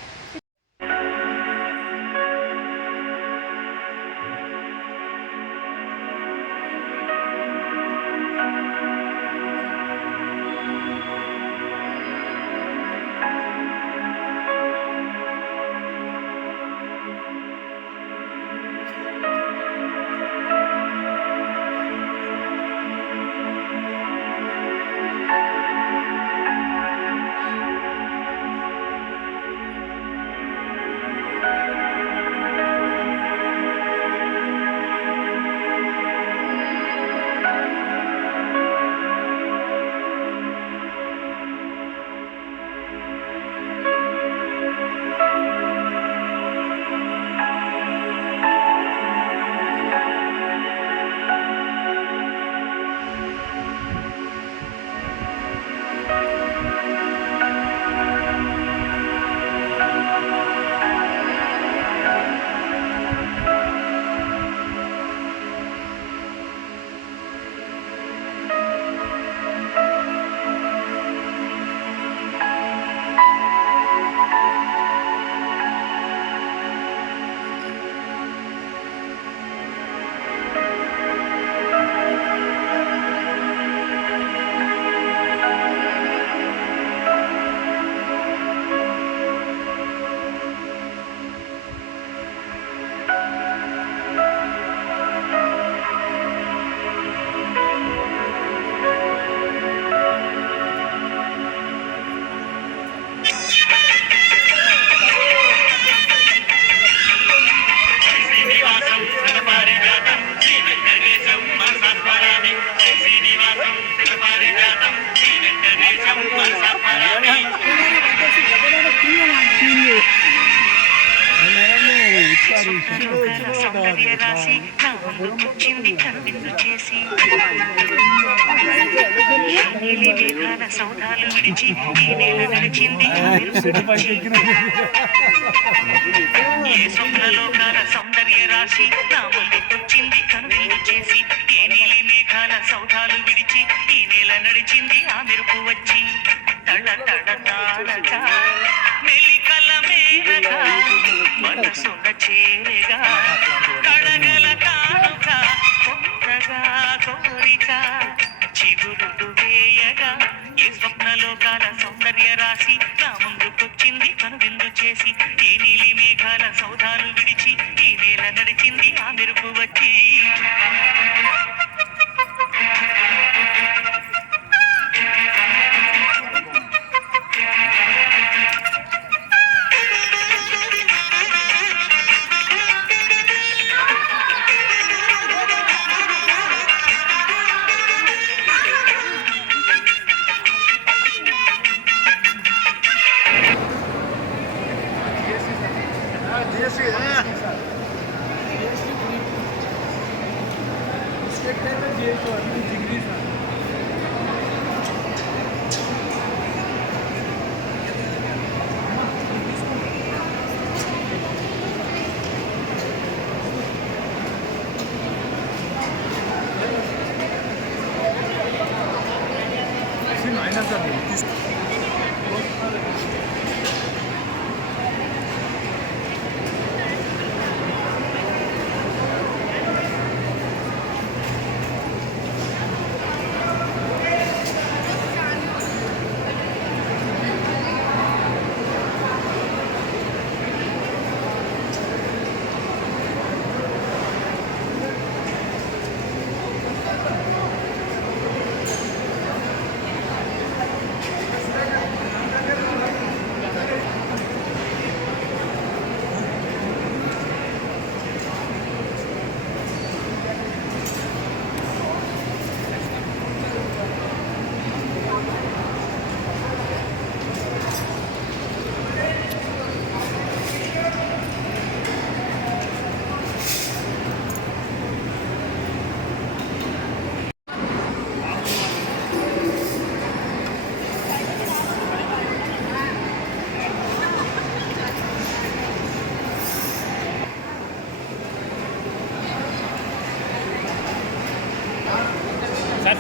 స్వప్నలోకాల సౌందర్య రాశి నా ముందుకొచ్చింది కనువిందు చేసి నీలి మేఘాల సౌధాలు విడిచి ఈ నేల నడిచింది ఏ స్వప్నలోకాల సౌందర్య రాశి నా ముందుకొచ్చింది కనువిందు చేసి ఏ నీలి మేఘాల సౌధాలు విడిచి ఈ నేల నడిచింది ఆ మెరుపు వచ్చి తడ తడ తాళగా మెలికల మేఘగా మనసున చేరగా కళగల కానుక కొత్తగా కోరిక చిగురుడు వేయగా ఏ స్వప్నలోకాల సౌందర్య రాశి నా ముందుకొచ్చింది కనువిందు చేసి ఏ నీలి మేఘాల సౌధాలు విడిచి ఈ నేల నడిచింది ఆ మెరుపు వచ్చి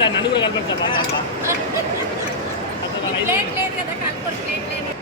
నన్ను కూడా కలపడతా లేదు కదా కలపడు ప్లేట్ లేదు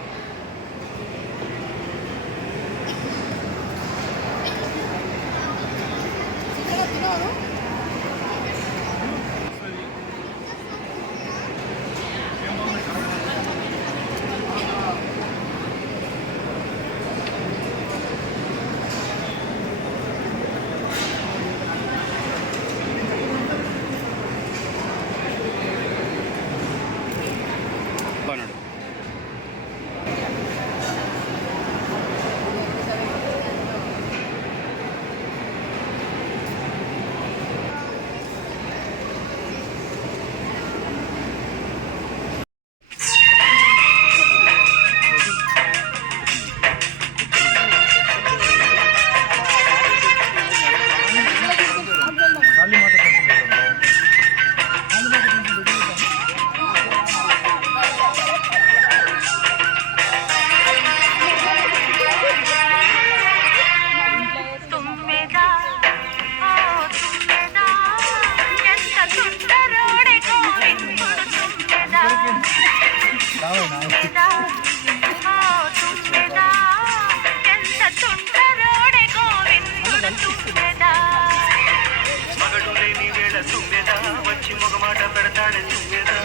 మగడు లేని వేళ తుమ్మెదా వచ్చి మొగమాట పెడతాడు తుమ్మెదా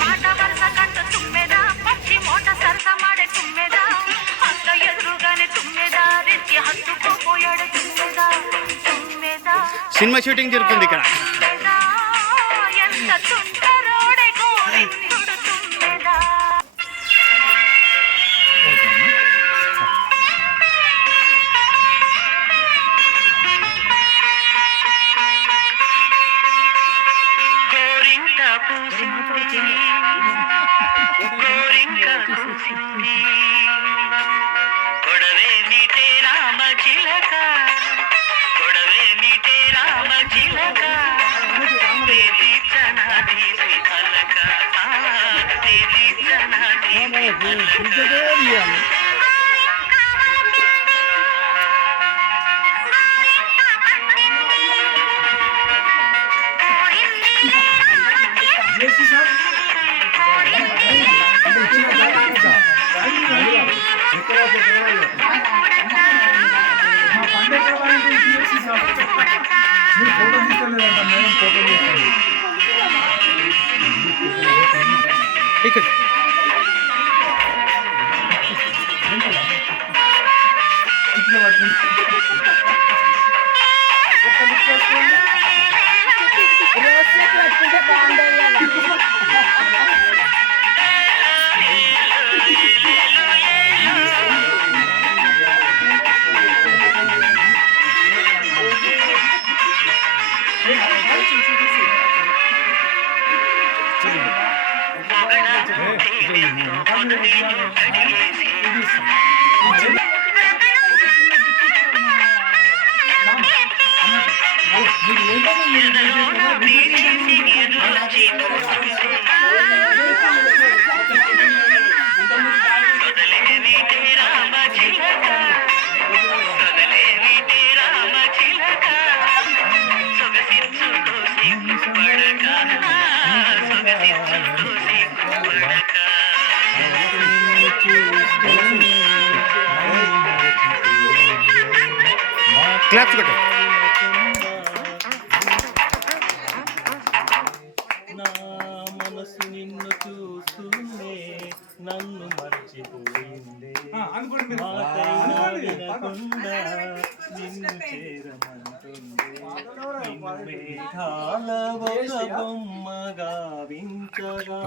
మాట వరస కంట తుమ్మెదా పచ్చి మోట సరస మాడే తుమ్మెదా అంత ఎదురుగానే తుమ్మెదా రెచ్చి హత్తుకోపోయాడు తుమ్మెదా తుమ్మెదా సినిమా షూటింగ్ జరుగుతుంది ఇక్కడ. ఎంత తుంటరోడే గోవిందుడు తుమ్మెదా కొడవే నీటే రామ చిలక ఇక్కడ క్లాప్స్ కొట్టు. నా మనసు నిన్ను చూస్తూనే నన్ను మర్చిపోయిందే, మాటైనా వినకుండా నిన్ను చేరమంటుందే, నిన్ను మేఘాల ఒక బొమ్మగా వించగా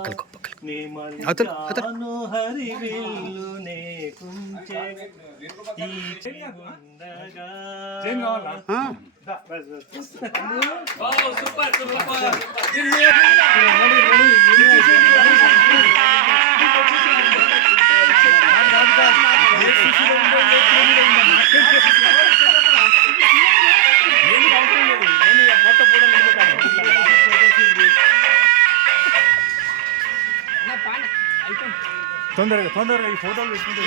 నే మల్లికాను హరివిల్లునే కుంచె ఈ చెగుండగా. తొందరగా ఈ ఫోటోలు తీసుకుంటే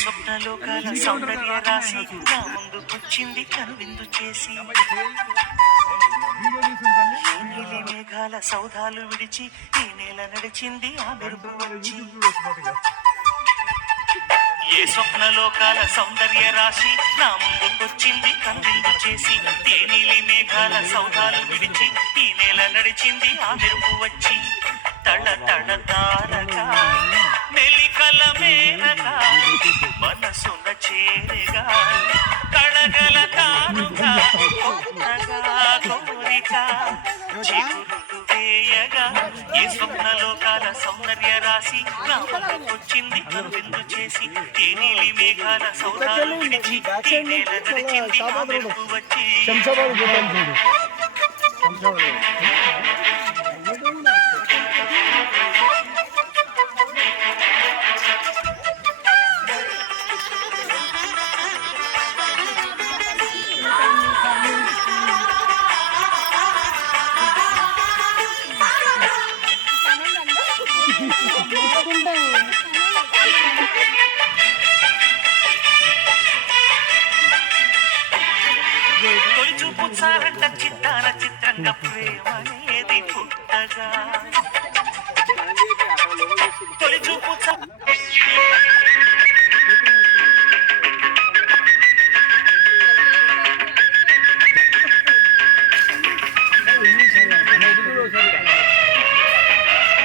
స్వప్నలోకాల సౌందర్య రాశి నా ముందుకొచ్చింది కనువిందు చేసి, నీలి మేఘాల సౌధాలు విడిచి ఈ నేల నడిచింది ఆ మెరుపు వచ్చి. ఏ స్వప్నలోకాల సౌందర్య రాశి నా ముందుకొచ్చింది కనువిందు చేసి, ఏ నీలి మేఘాల సౌధాలు విడిచి ఈ నేల నడిచింది ఆ మెరుపు వచ్చి. తళ తళ తారగా మెలికల మేరగా మనసున చేరగా కళగల తానుగా కొత్తగా కోరిక చిగురులు వేయగా. ఏ స్వప్నలోకాల సౌందర్య రాశి నా ముందుకొచ్చింది కనువిందు చేసి, ఏ నీలి మేఘాల సౌధాలు విడిచి ఈ నేల నడిచింది ఆ మెరుపు వచ్చి. తొలి చూపు చాలంట చిత్తాల చిత్రంగా ప్రేమనేది పుట్టగా తొలి చూపు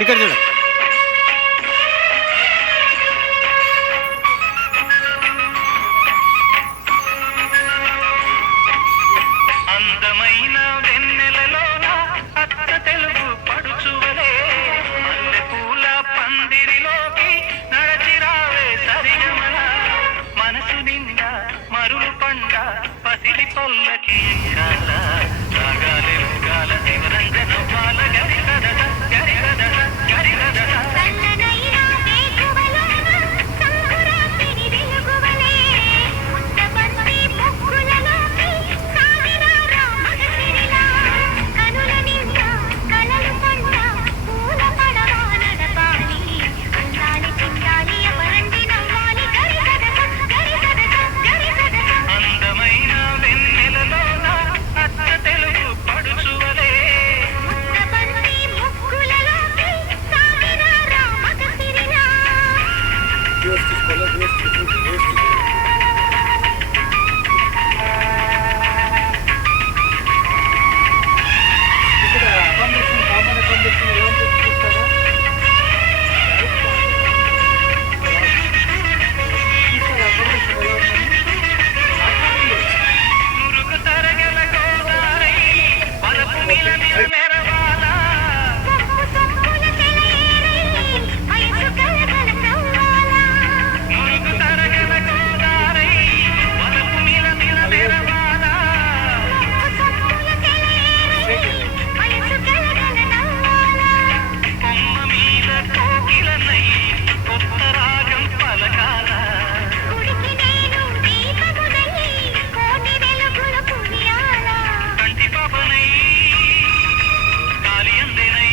ఇక్కడ చూడ అందమైన వెన్నెలలోన అత్త తెలుగు పడుచువలే మల్లె పూల పందిరిలోకి నడచిరావే సరిగమల మనసు నిండా మరులు పండ పసిడి పొల్లకి ఎక్కాల రాగాలే గాల శివరంజన బాల గరిగద గరిగద గరిగద అందమైన వెన్నెలలోన అత్త తెలుగు పడుచువలే మురుగు తరగల గోదారై వలపు నిలనిల మెరవాల మురుగు తరగల గోదారై వలపు నిలనిల మెరవాల కొమ్మ మీద కోకిలనై కొత్త రాగం పలకాల కంటి పాపనై కాలి అందెనై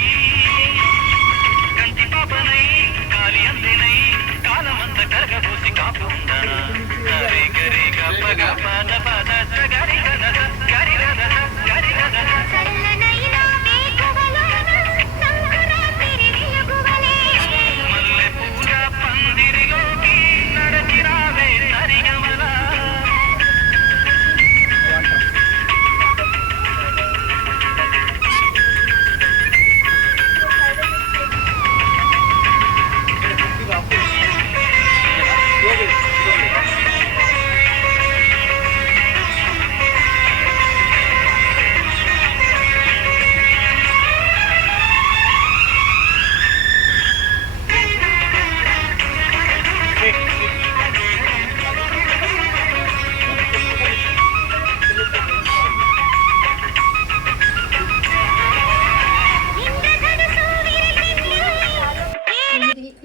కంటి పాపనై కాలి అందెనై కాలమంత కరగబోసి కాపుందన గరి గరి గప్ప గప్ప పద గరి గద గరి గద గరి గద మల్లె పూల పందిరిలోకి నడచిరావే సరిగమల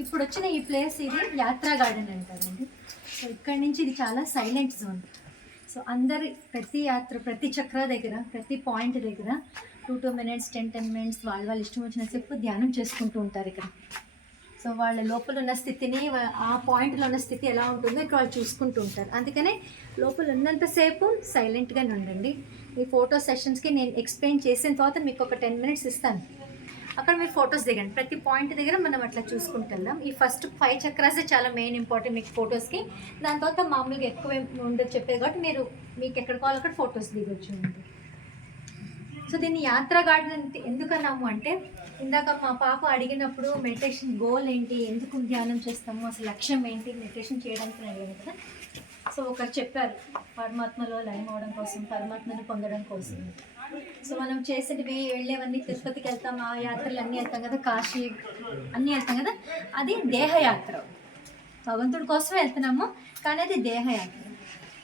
ఇప్పుడు వచ్చిన ఈ ప్లేస్ ఇది యాత్రా గార్డెన్ అంటారండి. సో ఇక్కడ నుంచి ఇది చాలా సైలెంట్ జోన్. సో అందరి ప్రతి చక్ర దగ్గర ప్రతి పాయింట్ దగ్గర 2 minutes 10 minutes వాళ్ళ ఇష్టం వచ్చిన సేపు ధ్యానం చేసుకుంటూ ఉంటారు ఇక్కడ. సో వాళ్ళ లోపల ఉన్న స్థితిని ఆ పాయింట్లో ఉన్న స్థితి ఎలా ఉంటుందో ఇక్కడ వాళ్ళు చూసుకుంటూ ఉంటారు. అందుకనే లోపల ఉన్నంతసేపు సైలెంట్గానే ఉండండి. ఈ ఫోటో సెషన్స్కి నేను ఎక్స్ప్లెయిన్ చేసిన తర్వాత మీకు ఒక 10 minutes ఇస్తాను. అక్కడ మీరు ఫొటోస్ దిగండి. ప్రతి పాయింట్ దగ్గర మనం అట్లా చూసుకుంటున్నాం. ఈ ఫస్ట్ 5 చక్రాసే చాలా మెయిన్ ఇంపార్టెంట్ మీకు ఫొటోస్కి. దాని తర్వాత మామూలుగా ఎక్కువ ఉండదు చెప్పేది కాబట్టి మీకు ఎక్కడ కావాలి అక్కడ ఫొటోస్ దిగొచ్చు. సో దీన్ని యాత్రా గార్డెన్ ఎందుకన్నాము అంటే, ఇందాక మా పాప అడిగినప్పుడు మెడిటేషన్ గోల్ ఏంటి, ఎందుకు ధ్యానం చేస్తాము, అసలు లక్ష్యం ఏంటి మెడిటేషన్ చేయడానికి అడిగాను కదా. సో ఒకరు చెప్పారు, పరమాత్మలో లయం అవడం కోసం, పరమాత్మని పొందడం కోసం. సో మనం చేసేటివి వెళ్ళేవన్నీ తిరుపతికి వెళ్తాం, ఆ యాత్రలు అన్నీ వెళ్తాం కదా, కాశీ అన్నీ వెళ్తాం కదా, అది దేహయాత్ర. భగవంతుడి కోసమే వెళ్తున్నాము కానీ అది దేహయాత్ర.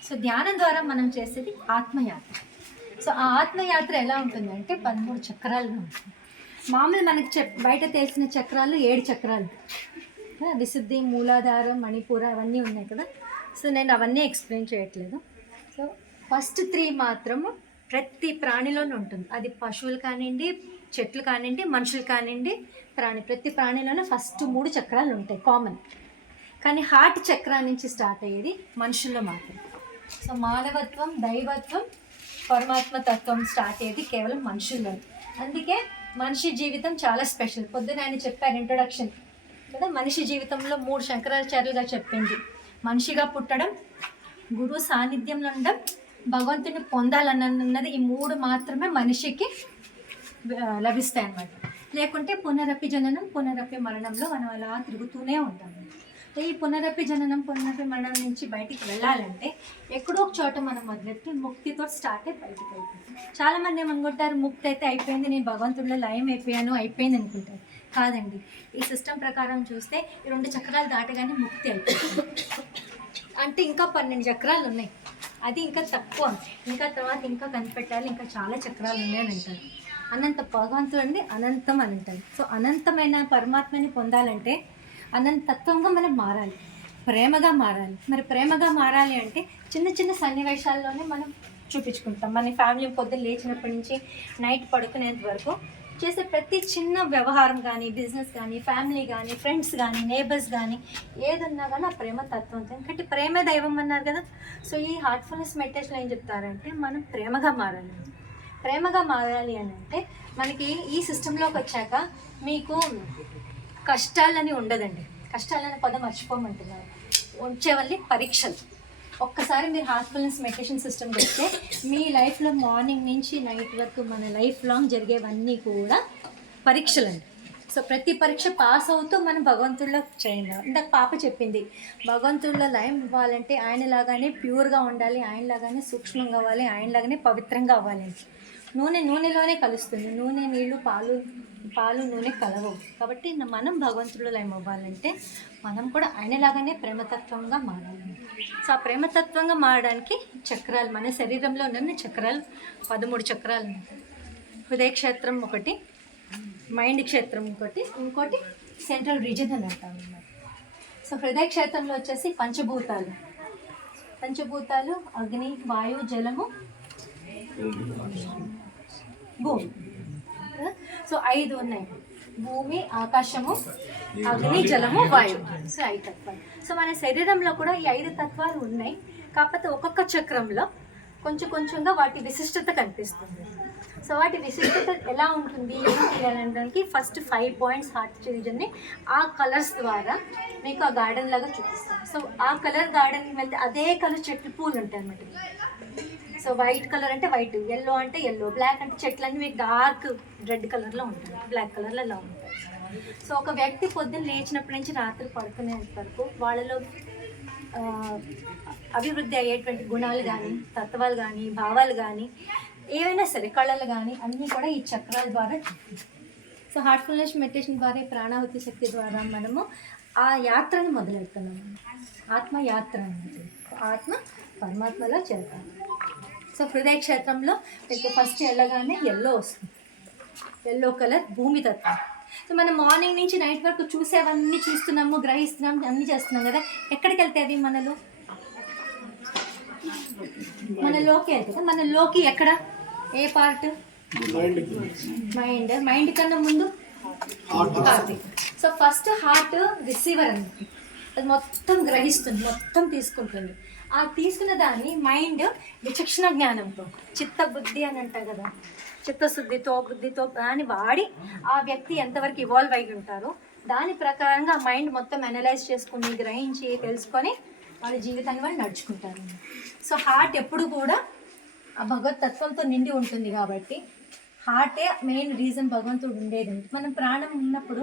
సో ధ్యానం ద్వారా మనం చేసేది ఆత్మయాత్ర. సో ఆ ఆత్మయాత్ర ఎలా ఉంటుందంటే 13 చక్రాలుగా ఉంటుంది. మామూలు మనకి బయట తెలిసిన చక్రాలు 7 చక్రాలు, విశుద్ధి, మూలాధారం, మణిపూర అవన్నీ ఉన్నాయి కదా. సో నేను అవన్నీ ఎక్స్ప్లెయిన్ చేయట్లేదు. సో ఫస్ట్ 3 మాత్రము ప్రతి ప్రాణిలోనే ఉంటుంది. అది పశువులు కానివ్వండి, చెట్లు కానివ్వండి, మనుషులు కానివ్వండి, ప్రతి ప్రాణిలోనే ఫస్ట్ 3 చక్రాలు ఉంటాయి కామన్. కానీ హార్ట్ చక్రం నుంచి స్టార్ట్ అయ్యేది మనుషుల్లో మాత్రం. సో మానవత్వం, దైవత్వం, పరమాత్మ తత్వం స్టార్ట్ అయ్యేది కేవలం మనుషుల్లో. అందుకే మనిషి జీవితం చాలా స్పెషల్. పొద్దున ఆయన చెప్పారు ఇంట్రొడక్షన్ కదా, మనిషి జీవితంలో 3 శంకరాచార్యులుగా చెప్పింది. మనిషిగా పుట్టడం, గురువు సాన్నిధ్యంలో ఉండడం, భగవంతుని పొందాలన్నది, ఈ 3 మాత్రమే మనిషికి లభిస్తాయి అన్నమాట. లేకుంటే పునరపి జననం, పునరపి మరణంలో మనం అలా తిరుగుతూనే ఉంటాము. ఈ పునరపి జననం, పునరపి మరణం నుంచి బయటికి వెళ్ళాలంటే ఎక్కడో ఒక చోట మనం మొదలెట్టి ముక్తితో స్టార్ట్ అయ్యి బయటికి వెళ్తాం. చాలామంది ఏమనుకుంటారు, ముక్తి అయితే అయిపోయింది, నేను భగవంతుడిలో లయం అయిపోయింది అనుకుంటారు. కాదండి, ఈ సిస్టమ్ ప్రకారం చూస్తే 2 చక్రాలు దాటగానే ముక్తి అయిపోయింది. అంటే ఇంకా 12 చక్రాలు ఉన్నాయి, అది ఇంకా తక్కువ. ఇంకా తర్వాత ఇంకా కనిపెట్టాలి, ఇంకా చాలా చక్రాలు ఉన్నాయని అంటారు. అనంత భగవంతుడు అండి అనంతం అని అంటారు. సో అనంతమైన పరమాత్మని పొందాలంటే అనంతత్వంగా మనం మారాలి, ప్రేమగా మారాలి. మరి ప్రేమగా మారాలి అంటే చిన్న చిన్న సన్నివేశాల్లోనే మనం చూపించుకుంటాం. మన ఫ్యామిలీ పొద్దున్న లేచినప్పటి నుంచి నైట్ పడుకునేంత వరకు చేసే ప్రతి చిన్న వ్యవహారం కానీ, బిజినెస్ కానీ, ఫ్యామిలీ కానీ, ఫ్రెండ్స్ కానీ, నేబర్స్ కానీ, ఏదన్నా కానీ ఆ ప్రేమ తత్వం. ఎందుకంటే ప్రేమే దైవం అన్నారు కదా. సో ఈ హార్ట్ఫుల్నెస్ మెడిటేషన్ ఏం చెప్తారంటే మనం ప్రేమగా మారాలి. ప్రేమగా మారాలి అని అంటే మనకి ఈ సిస్టంలోకి వచ్చాక మీకు కష్టాలని ఉండదండి. కష్టాలని పదం మర్చిపోమంటున్నారు. వచ్చేవల్లి పరీక్షలు. ఒక్కసారి మీరు హార్ట్ఫుల్నెస్ మెడిటేషన్ సిస్టమ్ వస్తే మీ లైఫ్లో మార్నింగ్ నుంచి నైట్ వరకు మన లైఫ్ లాంగ్ జరిగేవన్నీ కూడా పరీక్షలండి. సో ప్రతి పరీక్ష పాస్ అవుతూ మనం భగవంతుడిలో చేయండి. ఇందాక పాప చెప్పింది, భగవంతుడిలో లయం ఇవ్వాలంటే ఆయనలాగానే ప్యూర్గా ఉండాలి, ఆయనలాగానే సూక్ష్మంగా అవ్వాలి, ఆయనలాగానే పవిత్రంగా అవ్వాలి. నూనెలోనే కలుస్తుంది. నూనె, నీళ్ళు, పాలు నూనె కలవవు. కాబట్టి మనం భగవంతుడిలో లయం అవ్వాలంటే మనం కూడా ఆయనలాగానే ప్రేమతత్వంగా మారాలి. సో ఆ ప్రేమతత్వంగా మారడానికి చక్రాలు, మన శరీరంలో ఉన్న చక్రాలు 13 చక్రాలు ఉంటాయి. హృదయ క్షేత్రం ఒకటి, మైండ్ క్షేత్రం ఇంకోటి సెంట్రల్ రీజన్ అని అంటాం అన్నమాట. సో హృదయ క్షేత్రంలో వచ్చేసి పంచభూతాలు అగ్ని, వాయు, జలము, భూమి. సో 5 ఉన్నాయి. భూమి, ఆకాశము, అగ్ని, జలము, వాయువు. సో 5 తత్వాలు. సో మన శరీరంలో కూడా ఈ 5 తత్వాలు ఉన్నాయి. కాకపోతే ఒక్కొక్క చక్రంలో కొంచెంగా వాటి విశిష్టత కనిపిస్తుంది. సో వాటి విశిష్టత ఎలా ఉంటుంది, ఏంటి అనడానికి ఫస్ట్ 5 పాయింట్స్ హార్ట్ రీజన్ని ఆ కలర్స్ ద్వారా మీకు ఆ గార్డెన్ లాగా చూపిస్తాను. సో ఆ కలర్ గార్డెన్కి వెళ్తే అదే కలర్ చెట్లు, పూలు ఉంటాయి అన్నమాట. సో వైట్ కలర్ అంటే వైట్, ఎల్లో అంటే ఎల్లో, బ్లాక్ అంటే చెట్లన్నీ మీకు డార్క్ రెడ్ కలర్లో ఉంటాయి, బ్లాక్ కలర్లో ఇలా ఉంటాయి. సో ఒక వ్యక్తి పొద్దున్న లేచినప్పటి నుంచి రాత్రి పడుకునేంత వరకు వాళ్ళలో అభివృద్ధి అయ్యేటువంటి గుణాలు కానీ, తత్వాలు కానీ, భావాలు కానీ, ఏవైనా సరే కళలు కానీ అన్నీ కూడా ఈ చక్రాల ద్వారా. సో హార్ట్ఫుల్నెస్ మెడిటేషన్ ద్వారా, ప్రాణాహుతి శక్తి ద్వారా మనము ఆ యాత్రను మొదలెడుతున్నాము. ఆత్మయాత్ర అనేది, ఆత్మ పరమాత్మలో చేరుతాము. సో హృదయ క్షేత్రంలో మీకు ఫస్ట్ వెళ్ళగానే ఎల్లో వస్తుంది, ఎల్లో కలర్ భూమి తత్వం. సో మనం మార్నింగ్ నుంచి నైట్ వరకు చూసేవన్నీ చూస్తున్నాము, గ్రహిస్తున్నాము, అన్నీ చేస్తున్నాం కదా. ఎక్కడికి వెళ్తే అవి మనలోకి వెళ్తాయి. మనలోకి ఎక్కడ, ఏ పార్ట్? మైండ్ కన్నా ముందు heart. So first heart receiver అన్నమాట. అది మొత్తం గ్రహిస్తుంది, మొత్తం తీసుకుంటుంది. ఆ తీసుకున్న దాన్ని మైండ్ విచక్షణ జ్ఞానంతో, చిత్తబుద్ధి అని అంటారు కదా, చిత్తశుద్ధితో, బుద్ధితో దాన్ని వాడి ఆ వ్యక్తి ఎంతవరకు ఇవాల్వ్ అయి ఉంటారో దాని ప్రకారంగా మైండ్ మొత్తం అనలైజ్ చేసుకుని, గ్రహించి, తెలుసుకొని వాళ్ళ జీవితాన్ని వాళ్ళు నడుచుకుంటారు. సో హార్ట్ ఎప్పుడు కూడా ఆ భగవత్ తత్వంతో నిండి ఉంటుంది. కాబట్టి హార్టే మెయిన్ రీజన్ భగవంతుడు ఉండేది. మనం ప్రాణం ఉన్నప్పుడు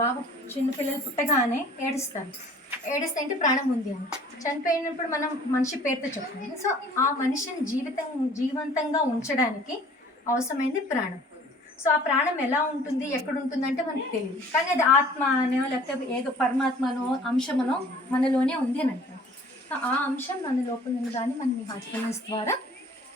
బాబు చిన్నపిల్లలు పుట్టగానే ఏడుస్తారు. ఏడిస్తే అంటే ప్రాణం ఉంది అని. చనిపోయినప్పుడు మనం మనిషి పేరుతో చెప్తాం. సో ఆ మనిషిని జీవంతంగా ఉంచడానికి అవసరమైంది ప్రాణం. సో ఆ ప్రాణం ఎలా ఉంటుంది, ఎక్కడ ఉంటుందంటే మనకు తెలియదు. కానీ అది ఆత్మ అనో లేకపోతే ఏదో పరమాత్మనో అంశమనో మనలోనే ఉంది అని అంటాం. సో ఆ అంశం మన లోపల ఉన్నదాన్ని మనం ఈ హార్ట్ఫుల్నెస్ ద్వారా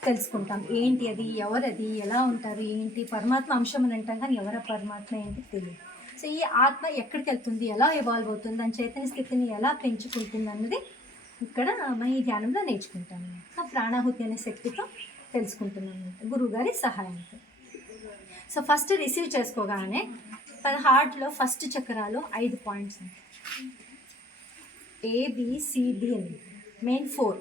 తెలుసుకుంటాం. ఏంటి అది, ఎవరది, ఎలా ఉంటారు, ఏంటి పరమాత్మ అంశం అని అంటాం, కానీ ఎవర పరమాత్మ ఏంటి తెలియదు. సో ఈ ఆత్మ ఎక్కడికి వెళ్తుంది, ఎలా ఎవాల్వ్ అవుతుంది, దాని చైతన్య స్థితిని ఎలా పెంచుకుంటుంది అన్నది ఇక్కడ ఈ ధ్యానంలో నేర్చుకుంటాను. సో ప్రాణాహుతి అనే శక్తితో తెలుసుకుంటున్నాను గురువుగారి సహాయంతో. సో ఫస్ట్ రిసీవ్ చేసుకోగానే తన హార్ట్లో ఫస్ట్ చక్రాలు 5 పాయింట్స్ ఉంటాయి. ABCD అని మెయిన్ 4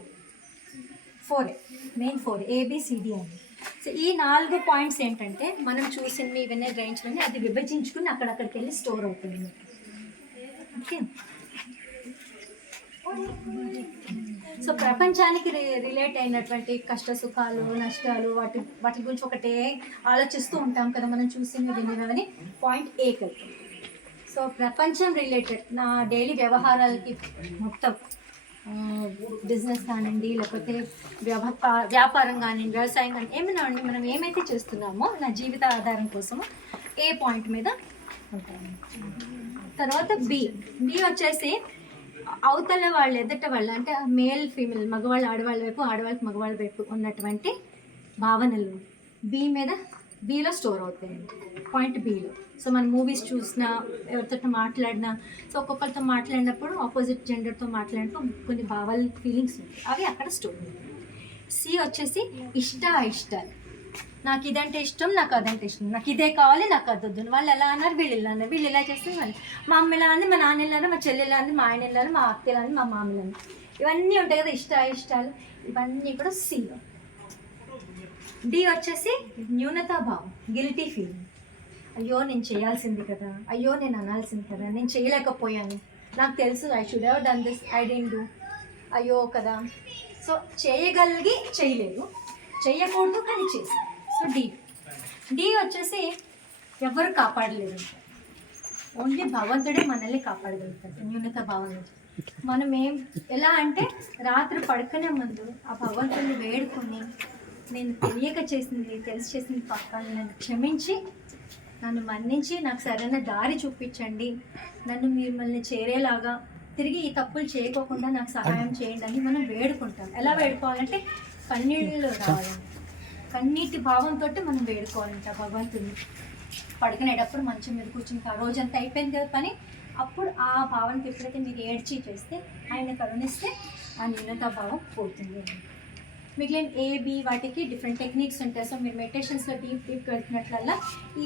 మెయిన్ 4 ABCD అని. సో ఈ 4 పాయింట్స్ ఏంటంటే మనం చూసినవి ఇవన్నీ గ్రహించుకొని అది విభజించుకుని అక్కడికి వెళ్ళి స్టోర్ అవుతుంది. ఓకే, సో ప్రపంచానికి రిలేట్ అయినటువంటి కష్ట సుఖాలు నష్టాలు వాటి గురించి ఒకటే ఆలోచిస్తూ ఉంటాం కదా మనం చూసినవి వినినవని పాయింట్ ఏకి వెళ్తాం. సో ప్రపంచం రిలేటెడ్ నా డైలీ వ్యవహారాలకి మొత్తం బిజినెస్ కానివ్వండి, లేకపోతే వ్యాపారం కానివ్వండి, వ్యవసాయం కానీ ఏమైనా మనం ఏమైతే చేస్తున్నామో నా జీవిత ఆధారం కోసము ఏ పాయింట్ మీద ఉంటాము. తర్వాత బి వచ్చేసి అవతల వాళ్ళు ఎదుట వాళ్ళు అంటే మేల్ ఫీమేల్ మగవాళ్ళు ఆడవాళ్ళ వైపు ఆడవాళ్ళకి మగవాళ్ళ వైపు ఉన్నటువంటి భావనలు బిలో స్టోర్ అవుతాయి. పాయింట్ బిలో సో మనం మూవీస్ చూసినా ఎవరితో మాట్లాడినా సో ఒక్కొక్కరితో మాట్లాడినప్పుడు ఆపోజిట్ జెండర్తో మాట్లాడినప్పుడు కొన్ని భావాలు ఫీలింగ్స్ ఉంటాయి, అవి అక్కడ స్టోర్ అవుతాయి. సి వచ్చేసి ఇష్టాలు. నాకు ఇదంటే ఇష్టం, నాకు అదంటే ఇష్టం, నాకు ఇదే కావాలి, నాకు అదొద్దు. వాళ్ళు ఎలా అన్నారు, వీళ్ళు ఇలా అన్నారు, వీళ్ళు ఇలా చేస్తే వాళ్ళు మా అమ్మ ఇలా అంది, మా నాన్న ఇలా మా చెల్లి ఇలా అంది, మా ఆయన ఇలా మా అక్క ఇలా అంది, మా మామ ఇలా అంది. ఇవన్నీ ఉంటాయి కదా ఇష్టాలు, ఇవన్నీ కూడా సిలో. డి వచ్చేసి న్యూనతాభావం, గిల్టీ ఫీలింగ్. అయ్యో నేను చేయాల్సింది కదా, అయ్యో నేను అనాల్సింది కదా, నేను చేయలేకపోయాను, నాకు తెలుసు I should have done this, I don't do, అయ్యో కదా. సో చేయగలిగి చేయలేదు, చేయకూడదు కానీ చేశాను. సో డి వచ్చేసి ఎవరు కాపాడలేదు, ఓన్లీ భగవంతుడే మనల్ని కాపాడగలుగుతాడు. న్యూనత భావన మనం ఎలా అంటే రాత్రి పడుకునే ముందు ఆ భగవంతుడిని వేడుకొని నేను తెలియక చేసింది తెలిసి చేసింది పక్కన నన్ను క్షమించి నన్ను మన్నించి నాకు సరైన దారి చూపించండి, నన్ను మిమ్మల్ని చేరేలాగా తిరిగి ఈ తప్పులు చేయకోకుండా నాకు సహాయం చేయండి అని మనం వేడుకుంటాం. ఎలా వేడుకోవాలంటే కన్నీళ్ళు రావాలంటే కన్నీటి భావంతో మనం వేడుకోవాలంట భగవంతుని. పడుకునేటప్పుడు మంచం మీద కూర్చుని ఆ రోజంతా అయిపోయింది కదా పని, అప్పుడు ఆ భావానికి ఎప్పుడైతే మీరు ఏడ్చి చేస్తే ఆయన కరుణిస్తే ఆ న్యూనత భావం పోతుంది. మిగిలిన ఏబి వాటికి డిఫరెంట్ టెక్నిక్స్ ఉంటాయి. సో మీరు మెడిటేషన్స్లో డీప్ వెళ్తున్నట్లల్లా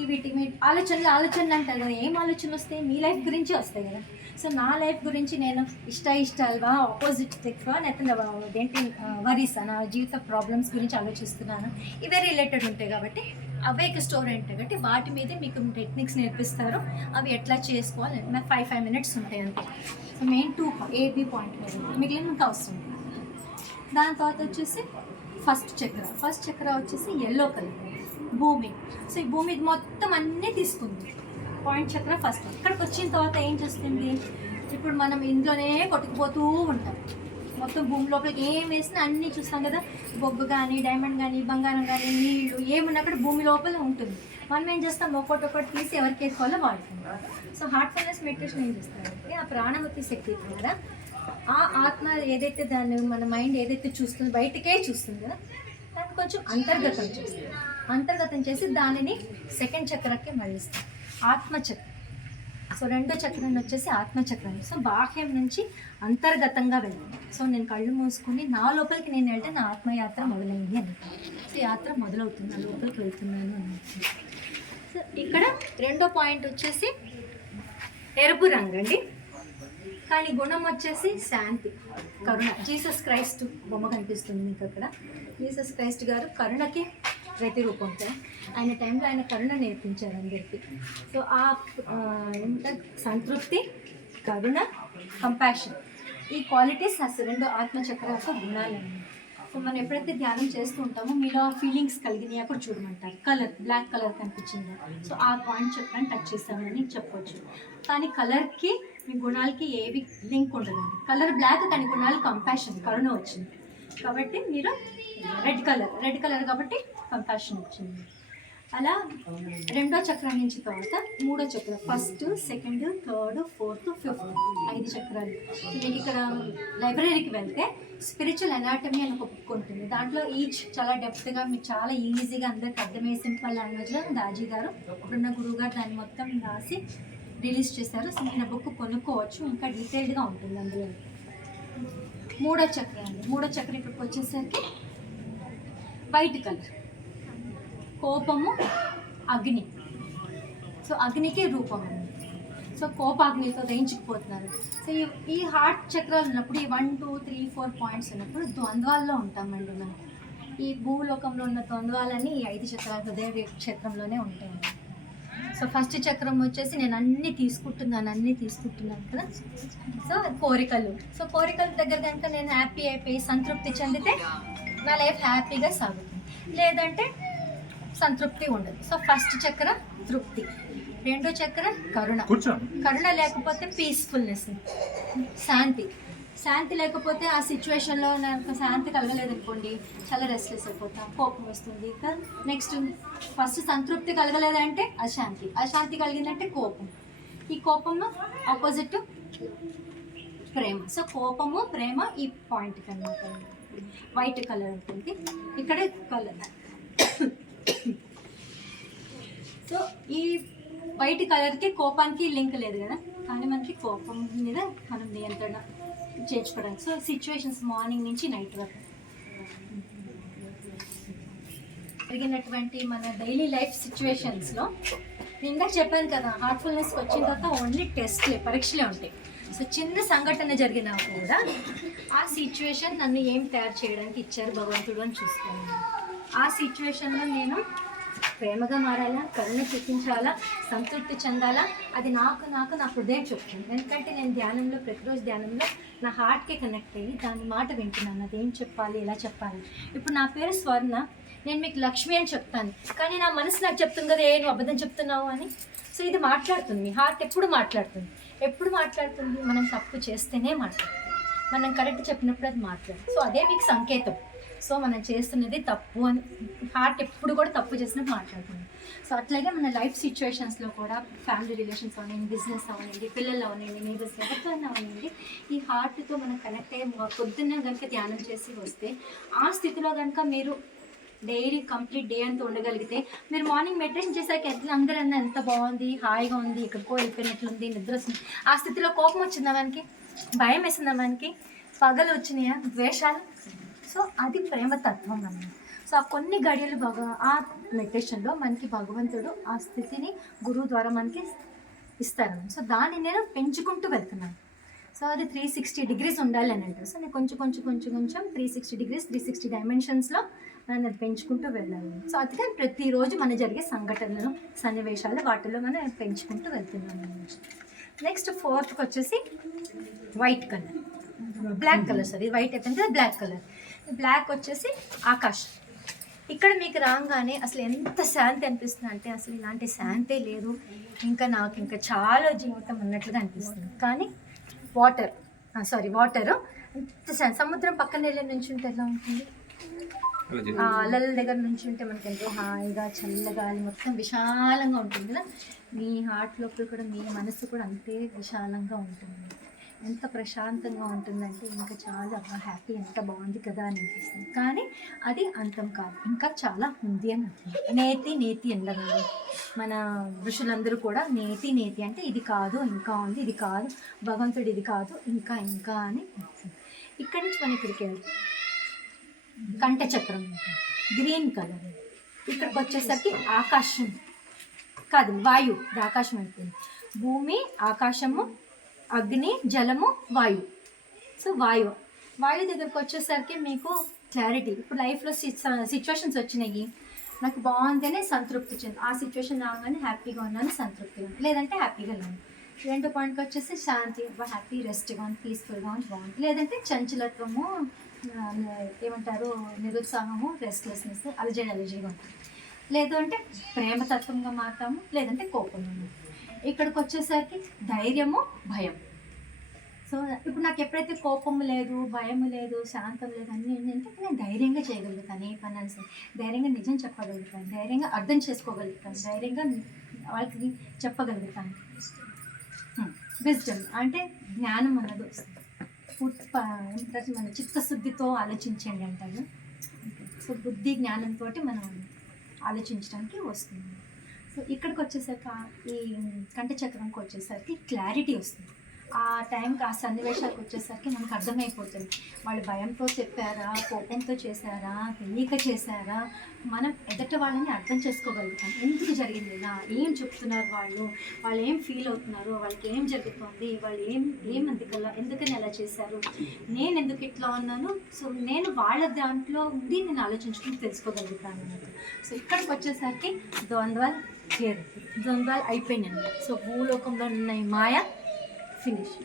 వీటికి మీ ఆలోచనలు అంటారు కదా, ఏం ఆలోచనలు వస్తాయి, మీ లైఫ్ గురించి వస్తాయి కదా. సో నా లైఫ్ గురించి నేను ఇష్టాలుగా ఆపోజిట్ ఎక్కువ ఏంటి వరీస్ నా జీవిత ప్రాబ్లమ్స్ గురించి ఆలోచిస్తున్నాను, ఇవే రిలేటెడ్ ఉంటాయి కాబట్టి అవే స్టోర్ ఉంటాయి కాబట్టి వాటి మీదే మీకు టెక్నిక్స్ నేర్పిస్తారు. అవి ఎట్లా చేసుకోవాలి 5 minutes ఉంటాయి అంతే. సో మెయిన్ 2 ఏబి పాయింట్ మీద మిగిలిన ఇంకా అవసరం. దాని తర్వాత వచ్చేసి ఫస్ట్ చక్ర వచ్చేసి ఎల్లో కలర్ భూమి. సో ఈ భూమి మొత్తం అన్నీ తీసుకుంది. పాయింట్ చక్ర ఫస్ట్. ఇక్కడికి వచ్చిన తర్వాత ఏం చేస్తుంది, ఇప్పుడు మనం ఇందులోనే కొట్టుకుపోతూ ఉంటాం. మొత్తం భూమి లోపలికి ఏం వేసినా అన్నీ చూస్తాం కదా, బొగ్గు కానీ డైమండ్ కానీ బంగారం కానీ నీళ్ళు ఏమున్నా అక్కడ భూమి లోపల ఉంటుంది. మనం ఏం చేస్తాం, ఒక్కొక్కటి తీసి ఎవరికి వేసుకోవాలో వాడుకుంటాం. సో హార్ట్ఫుల్నెస్ మెడిటేషన్ ఏం చేస్తారంటే ఆ ప్రాణవతి శక్తి కూడా ఆ ఆత్మ ఏదైతే దాన్ని మన మైండ్ ఏదైతే చూస్తుందో బయటకే చూస్తుంది కదా, దాన్ని కొంచెం అంతర్గతం చేసి దానిని సెకండ్ చక్రకి మళ్ళిస్తాం, ఆత్మచక్రం. సో రెండో చక్రం వచ్చేసి ఆత్మచక్రం. సో బాహ్యం నుంచి అంతర్గతంగా వెళ్ళాను. సో నేను కళ్ళు మూసుకుని నా లోపలికి నేను వెళ్తే నా ఆత్మయాత్ర మొదలైంది అని. సో యాత్ర మొదలవుతుంది, నా లోపలికి వెళ్తున్నాను అని. సో ఇక్కడ రెండో పాయింట్ వచ్చేసి ఎరుపు రంగు అండి, కానీ గుణం వచ్చేసి శాంతి, కరుణ. జీసస్ క్రైస్ట్ బొమ్మ కనిపిస్తుంది మీకు అక్కడ. జీసస్ క్రైస్ట్ గారు కరుణకి ప్రతిరూపంతో ఆయన టైంలో ఆయన కరుణ నేర్పించారు అందరికీ. సో ఆ సంతృప్తి, కరుణ, కంపాషన్, ఈ క్వాలిటీస్ రెండు ఆత్మచక్ర యొక్క గుణాలు. సో మనం ఎప్పుడైతే ధ్యానం చేస్తూ ఉంటామో మీలో ఫీలింగ్స్ కలిగినాయి అక్కడ చూడమంటారు. కలర్ బ్లాక్ కలర్ కనిపించింది, సో ఆ పాయింట్ చక్రాన్ని టచ్ చేస్తామని చెప్పొచ్చు. కానీ కలర్కి మీ గుణాలకి ఏవి లింక్ ఉండదండి. కలర్ బ్లాక్ కానీ గుణాలు కంపాషన్, కరుణ వచ్చింది కాబట్టి మీరు రెడ్ కలర్ కాబట్టి కంపాషన్ వచ్చింది. అలా రెండో చక్రం నుంచి తర్వాత మూడో చక్రం, first, second, third, fourth, fifth, 5 చక్రాలు. మీకు ఇక్కడ లైబ్రరీకి వెళ్తే స్పిరిచువల్ అనాటమీ అని ఒక బుక్ ఉంటుంది. దాంట్లో ఈచ్ చాలా డెప్త్గా మీకు చాలా ఈజీగా అందరికి అర్థమయ్యే సింపుల్ లాంగ్వేజ్లో దాజీ గారు ఇప్పుడున్న గురువు గారు దాన్ని మొత్తం రాసి రిలీజ్ చేశారు. సో నేను బుక్ కొనుక్కోవచ్చు, ఇంకా డీటెయిల్డ్గా ఉంటుంది అందులో. మూడో చక్రం ఇక్కడికి వచ్చేసరికి వైట్ కలర్, కోపము, అగ్ని. సో అగ్నికి రూపం ఉంది. సో కోపాగ్నితో దహించుకుపోతున్నారు. సో ఈ హార్ట్ చక్రాలు ఉన్నప్పుడు ఈ 1, 2, 3, 4 పాయింట్స్ ఉన్నప్పుడు ద్వంద్వాల్లో ఉంటామండి మనం. ఈ భూలోకంలో ఉన్న ద్వంద్వాలన్నీ ఈ 5 చక్రాలు హృదయ క్షేత్రంలోనే ఉంటాయి. సో ఫస్ట్ చక్రం వచ్చేసి నేను అన్నీ తీసుకుంటున్నాను కదా. సో కోరికలు. సో కోరికల దగ్గర కనుక నేను హ్యాపీ అయిపోయి సంతృప్తి చెందితే నా లైఫ్ హ్యాపీగా సాగుతుంది, లేదంటే సంతృప్తి ఉండదు. సో ఫస్ట్ చక్ర తృప్తి, రెండో చక్ర కరుణ. కరుణ లేకపోతే పీస్ఫుల్నెస్, శాంతి లేకపోతే ఆ సిచ్యువేషన్లో నాకు శాంతి కలగలేదనుకోండి, చాలా రెస్ట్లెస్ అయిపోతాం, కోపం వస్తుంది. నెక్స్ట్ ఫస్ట్ సంతృప్తి కలగలేదంటే అశాంతి కలిగిందంటే కోపం. ఈ కోపంలో ఆపోజిట్ ప్రేమ. సో కోపము ప్రేమ ఈ పాయింట్కి అన్నమాట. వైట్ కలర్ ఉంటుంది ఇక్కడ కలర్. సో ఈ వైట్ కలర్కి కోపానికి లింక్ లేదు కదా, కానీ మనకి కోపం మీద మనం నియంత్రణ చేర్చుకోవడానికి. సో సిచ్యువేషన్స్ మార్నింగ్ నుంచి నైట్ వరకు జరిగినటువంటి మన డైలీ లైఫ్ సిచ్యువేషన్స్లో ఇందాక చెప్పాను కదా, హార్ట్ఫుల్నెస్కి వచ్చిన తర్వాత ఓన్లీ పరీక్షలే ఉంటాయి. సో చిన్న సంఘటన జరిగినా కూడా ఆ సిచ్యువేషన్ నన్ను ఏం తయారు చేయడానికి ఇచ్చారు భగవంతుడు అని చూసుకోవాలి. ఆ సిచ్యువేషన్లో నేను ప్రేమగా మారాలా, కరుణ చూపించాలా, సంతృప్తి చెందాలా, అది నాకు నా హృదయం చెప్తుంది. ఎందుకంటే నేను ధ్యానంలో ప్రతిరోజు ధ్యానంలో నా హార్ట్కి కనెక్ట్ అయ్యి దాని మాట వింటున్నాను, అది ఏం చెప్పాలి, ఎలా చెప్పాలి. ఇప్పుడు నా పేరు స్వర్ణ, నేను మీకు లక్ష్మి అని చెప్తాను, కానీ నా మనసు నాకు చెప్తుంది కదా నువ్వు అబద్ధం చెప్తున్నావు అని. సో ఇది మాట్లాడుతుంది, మీ హార్ట్ ఎప్పుడు మాట్లాడుతుంది. మనం తప్పు చేస్తేనే మాట్లాడుతుంది, మనం కరెక్ట్ చెప్పినప్పుడు అది మాట్లాడుతుంది. సో అదే మీకు సంకేతం. సో మనం చేస్తున్నది తప్పు అని హార్ట్ ఎప్పుడు కూడా తప్పు చేసినప్పుడు మాట్లాడుతుంది. సో అట్లాగే మన లైఫ్ సిచ్యువేషన్స్లో కూడా ఫ్యామిలీ రిలేషన్స్ అవనండి, బిజినెస్ అవనండి, పిల్లలు అవనండి, నేబర్స్ ఎవరితో అవనండి, ఈ హార్ట్తో మనం కనెక్ట్ అయ్యి పొద్దున్న కనుక ధ్యానం చేసి వస్తే ఆ స్థితిలో కనుక మీరు డైలీ కంప్లీట్ డే అంతా ఉండగలిగితే, మీరు మార్నింగ్ మెడిటేషన్ చేశాక అందరన్నా ఎంత బాగుంది, హాయిగా ఉంది, ఎక్కడికో వెళ్ళిపోయినట్లుంది, నిద్ర వస్తుంది. ఆ స్థితిలో కోపం వచ్చిందా మనకి, భయం వేసిందా మనకి, పగలు వచ్చినాయా, ద్వేషాలు. సో అది ప్రేమతత్వం అన్నమాట. సో ఆ కొన్ని గడియలు ఆ మెడిటేషన్లో మనకి భగవంతుడు ఆ స్థితిని గురువు ద్వారా మనకి ఇస్తారు. సో దాన్ని నేను పెంచుకుంటూ వెళ్తున్నాను. సో అది 360 degrees ఉండాలి అని అంటారు. సో నేను కొంచెం 360 degrees 360 డైమెన్షన్స్లో నన్ను అది పెంచుకుంటూ వెళ్ళాలి. సో అందుకని ప్రతిరోజు మన జరిగే సంఘటనలు, సన్నివేశాలు వాటిలో మనం పెంచుకుంటూ వెళ్తున్నాను. నెక్స్ట్ 4th వచ్చేసి white colour, black colour. Sorry white అయిపోయింది, బ్లాక్ కలర్. బ్లాక్ వచ్చేసి ఆకాశం. ఇక్కడ మీకు రాగానే అసలు ఎంత శాంతి అనిపిస్తుంది అంటే, అసలు ఇలాంటి శాంతే లేదు, నాకు ఇంకా చాలా జీవితం అన్నట్లుగా అనిపిస్తుంది. కానీ వాటరు సముద్రం పక్కన వెళ్ళి నుంచి ఉంటే ఎలా ఉంటుంది, అలల దగ్గర నుంచి ఉంటే మనకి ఎంతో హాయిగా చల్లగాలి మొత్తం విశాలంగా ఉంటుంది కదా. మీ హార్ట్ లోపల కూడా మీ మనసు కూడా అంతే విశాలంగా ఉంటుంది. ఎంత ప్రశాంతంగా ఉంటుందంటే ఇంకా చాలా హ్యాపీ, ఎంత బాగుంది కదా అని అనిపిస్తుంది. కానీ అది అంతం కాదు, ఇంకా చాలా ఉంది అని అంటున్నారు. నేతి అనగా మన ఋషులందరూ కూడా నేతి అంటే ఇది కాదు, ఇంకా ఉంది, ఇది కాదు భగవంతుడు, ఇది కాదు, ఇంకా అని. ఇక్కడి నుంచి మనం ఇక్కడికి వెళ్తాం. కంఠచక్రం గ్రీన్ కలర్. ఇక్కడికి వచ్చేసరికి ఆకాశం కాదు, వాయువు. ఇది ఆకాశం అయిపోయింది. భూమి, ఆకాశము, అగ్ని, జలము, వాయువు. సో వాయువు దగ్గరకు వచ్చేసరికి మీకు క్లారిటీ. ఇప్పుడు లైఫ్లో సిచ్యువేషన్స్ వచ్చినాయి, నాకు బాగుంటేనే సంతృప్తి చెంది, ఆ సిచ్యువేషన్ రాగానే హ్యాపీగా ఉన్నాను, సంతృప్తిగా ఉంది, లేదంటే హ్యాపీగా లేను. 2 పాయింట్కి వచ్చేసి శాంతి, హ్యాపీ, రెస్ట్గా ఉంది, పీస్ఫుల్గా ఉంది, బాగుంది. లేదంటే చంచలత్వము, ఏమంటారు, నిరుత్సాహము, రెస్ట్లెస్నెస్, అలజడిగా ఉంటుంది. లేదు అంటే ప్రేమతత్వంగా మారుతాము, లేదంటే కోపంగా. ఇక్కడికి వచ్చేసరికి ధైర్యము, భయం. సో ఇప్పుడు నాకు ఎప్పుడైతే కోపం లేదు, భయం లేదు, శాంతం లేదు అన్నీ ఏంటంటే నేను ధైర్యంగా చేయగలుగుతాను, ఏ పని అని ధైర్యంగా నిజం చెప్పగలుగుతాను, ధైర్యంగా అర్థం చేసుకోగలుగుతాను, ధైర్యంగా వాళ్ళకి చెప్పగలుగుతాను. విజ్డమ్ అంటే జ్ఞానం అన్నది వస్తుంది. మన చిత్తశుద్ధితో ఆలోచించండి అంటారు. సో బుద్ధి జ్ఞానంతో మనం ఆలోచించడానికి వస్తుంది. సో ఇక్కడికి వచ్చేసరికి ఈ కంఠచక్రంకి వచ్చేసరికి క్లారిటీ వస్తుంది. ఆ టైంకి ఆ సన్నివేశాలకు వచ్చేసరికి మనకు అర్థమైపోతుంది వాళ్ళు భయంతో చెప్పారా, కోపంతో చేశారా, తెలియక చేశారా. మనం ఎదుటి వాళ్ళని అర్థం చేసుకోగలుగుతాం. ఎందుకు జరిగింది ఇలా, ఏం చెప్తున్నారు వాళ్ళు ఏం ఫీల్ అవుతున్నారు, వాళ్ళకి ఏం జరుగుతుంది, వాళ్ళు ఎందుకని అలా చేశారు, నేను ఎందుకు ఇట్లా ఉన్నాను. సో నేను వాళ్ళ దాంట్లో ఉండి నేను ఆలోచించుకుని తెలుసుకోగలుగుతాను అన్నట్టు. సో ఇక్కడికి వచ్చేసరికి ద్వంద్వాలు అయిపోయినాయి. సో భూలోకంలో ఉన్న ఈ మాయ ఫినిష్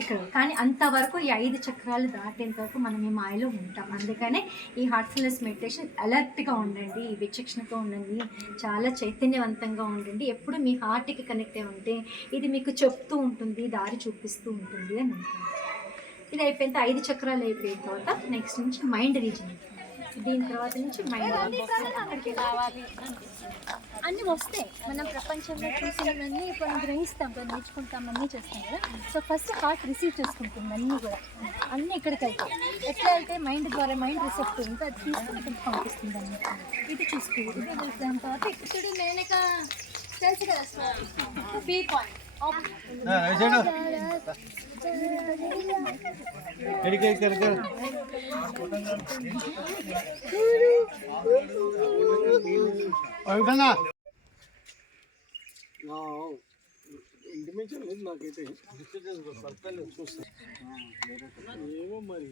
ఇక్కడ. కానీ అంతవరకు ఈ 5 చక్రాలు దాటేంత వరకు మనం ఈ మాయలో ఉంటాం. అందుకనే ఈ హార్ట్ఫుల్నెస్ మెడిటేషన్ అలర్ట్గా ఉండండి, విచక్షణతో ఉండండి, చాలా చైతన్యవంతంగా ఉండండి. ఎప్పుడు మీ హార్ట్కి కనెక్ట్ అయి ఉంటే ఇది మీకు చెప్తూ ఉంటుంది, దారి చూపిస్తూ ఉంటుంది అని ఉంటుంది. ఇది అయిపోయిన 5 చక్రాలు అయిపోయిన తర్వాత నెక్స్ట్ నుంచి మైండ్ రీజన్. దీని తర్వాత నుంచి మైండ్ అక్కడికి రావాలి అన్నీ వస్తాయి. మనం ప్రపంచంలో చూసినవన్నీ కొన్ని గ్రహిస్తాం, కొన్ని నేర్చుకుంటాం, అన్నీ చేస్తాం కదా. సో ఫస్ట్ హార్ట్ రిసీవ్ చేసుకుంటుంది అన్నీ కూడా, అన్నీ ఇక్కడికి వెళ్తాయి. ఎట్లా అయితే మైండ్ ద్వారా మైండ్ రిసెప్ట్ ఉంటే అది తీసుకుని ఇక్కడికి పంపిస్తుంది అన్నమాట. ఇది చూసుకోవాలి. ఇది దాని తర్వాత ఇక్కడ నేనక తెలుసు కదా బీ పాయింట్ ఇంటిమెంషన్ లేదు నాకైతే. చూస్తాను ఏమో మరి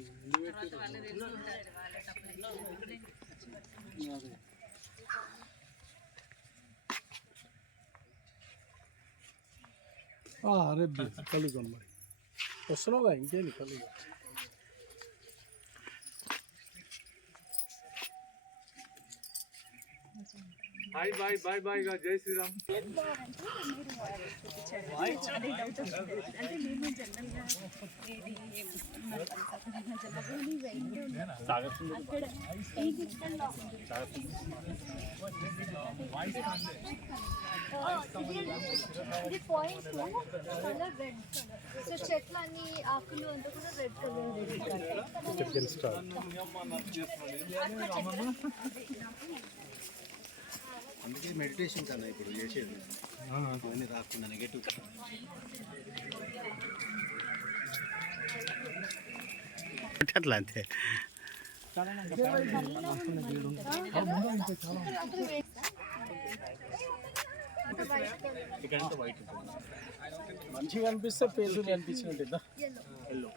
రేపు కలుగుతాం మరి. వస్తున్నావుగా ఇంకేంటి కలుగు. బాయ్ బాయ్ బాయ్ బాయ్ గా జై శ్రీరామ్. సో చెట్లన్నీ ఆకులు అంతా కూడా రెడ్ కలర్. అందుకే మెడిటేషన్ కన్నా ఇప్పుడు చేసేది అవన్నీ రాకుండా నెగటివ్. అట్లా అంతే. ఇక్కడంతా వైట్ ఉంటుంది, మంచిగా అనిపిస్తే పేరు అనిపించినట్టు. ఎల్లో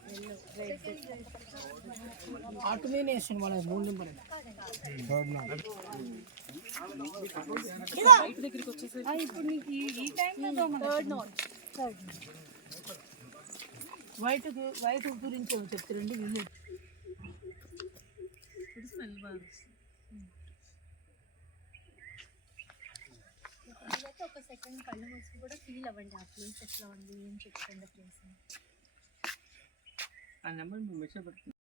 ఆటు మీద వేసాను మన 3 నెంబర్ ఇప్పుడు నీకు ఈ టైంలో వైట్ గురించి చెప్తారండి. స్మెల్ బాగా ఒక సెకండ్ కళ్ళు మూసుకు కూడా ఫీల్ అవ్వండి ఆ ప్లేస్ ఎట్లా ఉంది, ఏం చెప్తుంది ప్లేస్. ఆ నెంబర్ మెసేజ్ పెడుతుంది.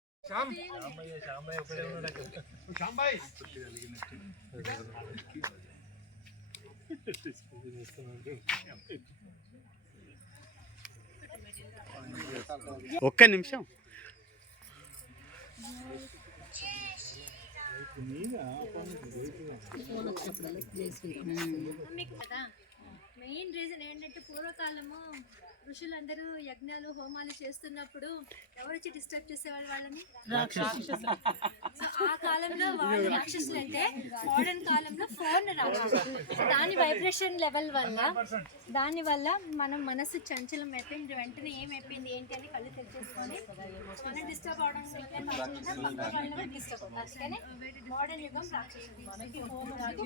ఒక్క నిమిషం. మెయిన్ రీజన్ ఏంటంటే పూర్వకాలము ఋషులందరూ యజ్ఞాలు హోమాలు చేస్తున్నప్పుడు ఎవరు వచ్చి డిస్టర్బ్ చేసేవాళ్ళు వాళ్ళని? సో ఆ కాలంలో వాళ్ళు రాక్షసులు అయితే మోడర్న్ కాలంలో ఫోన్ రాక్షసులు. దాని వైబ్రేషన్ లెవెల్ వల్ల మనం మనసు చంచలం అయిపోయింది. వెంటనే ఏమైపోయింది ఏంటి అని కళ్ళు తెచ్చేసుకొని మనం డిస్టర్బ్ అవడం డిస్టర్బ్ అవుతుంది. అందుకనే మోడర్న్ యుగం రాక్షసులు హోమ్ కాదు.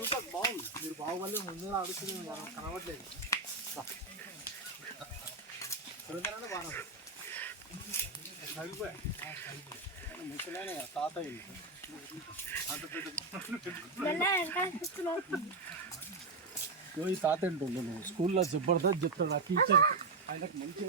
ఎంత బాగుంది, మీరు బాగుపడలే ముందు అడుగుతుంది కనబడలేదు. ముసలైన తాత ఈ తాత ఏంటుండే నువ్వు స్కూల్లో జబర్దస్త్ చెప్తాడు ఆ టీచర్. ఆయనకు మంచిగా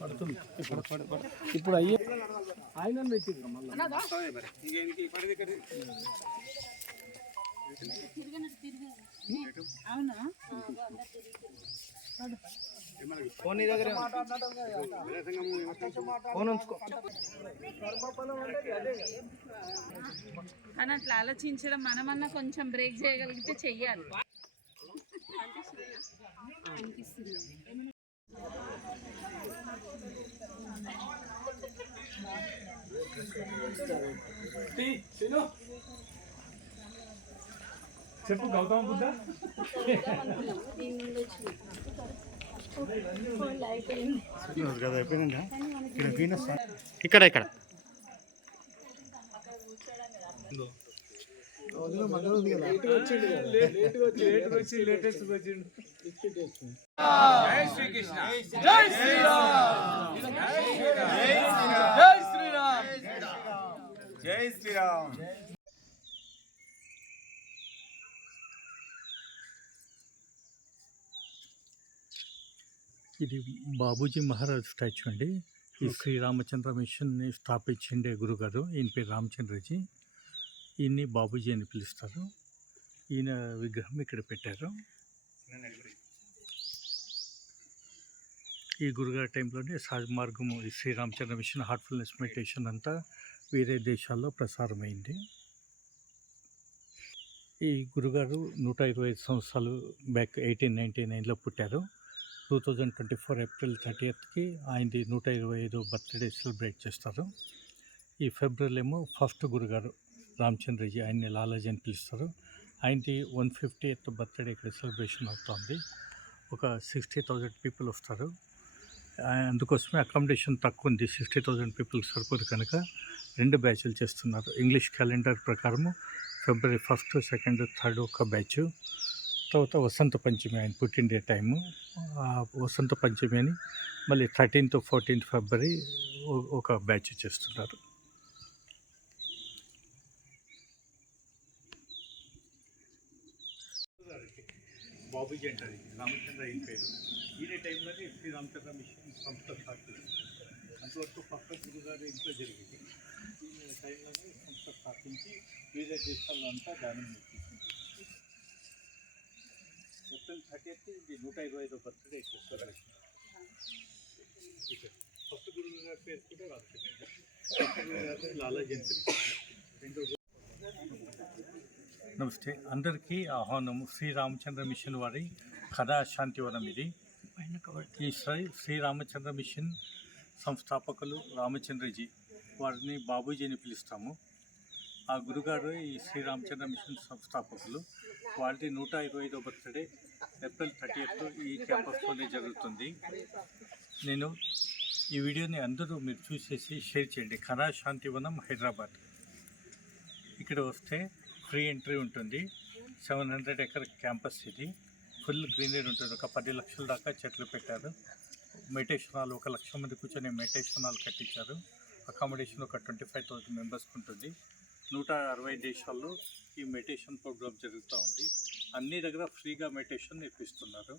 పడుతుంది. ఇప్పుడు అయ్యే ఆయన పెట్టింది మళ్ళీ అవునా ఫోన్ నీ దగ్గర ఫోన్ ఉంచుకో. కానీ అట్లా ఆలోచించడం మనమన్నా కొంచెం బ్రేక్ చేయగలిగితే చెయ్యాలి. అనిపిస్తుంది. చెప్పు గౌతమ బుద్ధ. ఇక్కడ ఇక్కడ జై శ్రీకృష్ణ జై శ్రీరామ్ జై శ్రీరామ్ జై శ్రీరామ్. ఇది బాబూజీ మహారాజ్ స్టాచ్యూ అండి. ఈ శ్రీరామచంద్ర మిషన్ని స్థాపించిండే గురుగారు, ఈయన పేరు రామచంద్రజీ. ఈయన్ని బాబూజీ అని పిలుస్తారు. ఈయన విగ్రహం ఇక్కడ పెట్టారు. ఈ గురుగారి టైంలోనే సహజ మార్గము ఈ శ్రీరామచంద్ర మిషన్ హార్ట్ఫుల్నెస్ మెడిటేషన్ అంతా వేరే దేశాల్లో ప్రసారమైంది. ఈ గురుగారు 125 సంవత్సరాలు బ్యాక్ 1899లో పుట్టారు. 2024 ఏప్రిల్ 30కి ఆయనది 125వ బర్త్డే సెలబ్రేట్ చేస్తారు. ఈ ఫిబ్రవరిలో ఏమో ఫస్ట్ గురుగారు రామచంద్రజీ, ఆయన్ని లాలాజీ అని పిలుస్తారు. ఆయనది 150th బర్త్డే ఇక్కడ సెలబ్రేషన్ అవుతుంది. ఒక 60,000 పీపుల్ వస్తారు. అందుకోసమే అకామిడేషన్ తక్కువ ఉంది, 60,000 పీపుల్ సరిపోదు కనుక 2 బ్యాచ్లు చేస్తున్నారు. ఇంగ్లీష్ క్యాలెండర్ ప్రకారము ఫిబ్రవరి 1st, 2nd, 3rd ఒక బ్యాచ్. తర్వాత వసంత పంచమి ఆయన పుట్టిండే టైము. వసంత పంచమి అని మళ్ళీ 13th, 14th ఫిబ్రవరి ఒక బ్యాచ్ చేస్తున్నారు. బాబూజీ అంటారు, రామచంద్ర ఈయన పేరు. ఈయన టైంలోనే శ్రీరామచంద్ర మిషన్ సంస్థ స్టార్ట్ చేసింది. అంతవరకు పక్క గురుగారు ఇంట్లో జరిగింది. ఈయన టైంలోనే సంస్థ స్థాపించి వివిధ దేశాల్లో అంతా ధ్యానం చేసింది. ఏప్రిల్ 30th ఇది 125వ బర్త్డే చేస్తారు. ఫస్ట్ గురువు గారి పేరు కూడా రామచంద్ర, ఫస్ట్ గురువు గారు లాలాజీ అని పిలుస్తారు. నమస్తే అందరికీ ఆహ్వానము. శ్రీరామచంద్ర మిషన్ వారి కథా శాంతివనం ఇది. ఈ శ్రీరామచంద్ర మిషన్ సంస్థాపకులు రామచంద్రజీ, వారిని బాబూజీ అని పిలుస్తాము. ఆ గురుగారు ఈ శ్రీరామచంద్ర మిషన్ సంస్థాపకులు. వారిది 125వ బర్త్డే ఏప్రిల్ 30th ఈ క్యాంపస్లోనే జరుగుతుంది. నేను ఈ వీడియోని అందరూ మీరు చూసేసి షేర్ చేయండి. కథా శాంతివనం హైదరాబాద్. ఇక్కడ వస్తే ఫ్రీ ఎంట్రీ ఉంటుంది. 700 acre క్యాంపస్ ఇది. ఫుల్ గ్రీనరీ ఉంటుంది. ఒక 10 లక్షల దాకా చెట్లు పెట్టారు. మెడిటేషన్ హాల్ 1 లక్ష మంది కూర్చొని మెడిటేషన్ హాల్ కట్టించారు. అకామిడేషన్ ఒక 25,000 మెంబర్స్కి ఉంటుంది. 160 దేశాల్లో ఈ మెడిటేషన్ ప్రోగ్రామ్ జరుగుతూ ఉంది. అన్ని దగ్గర ఫ్రీగా మెడిటేషన్ నేర్పిస్తున్నారు.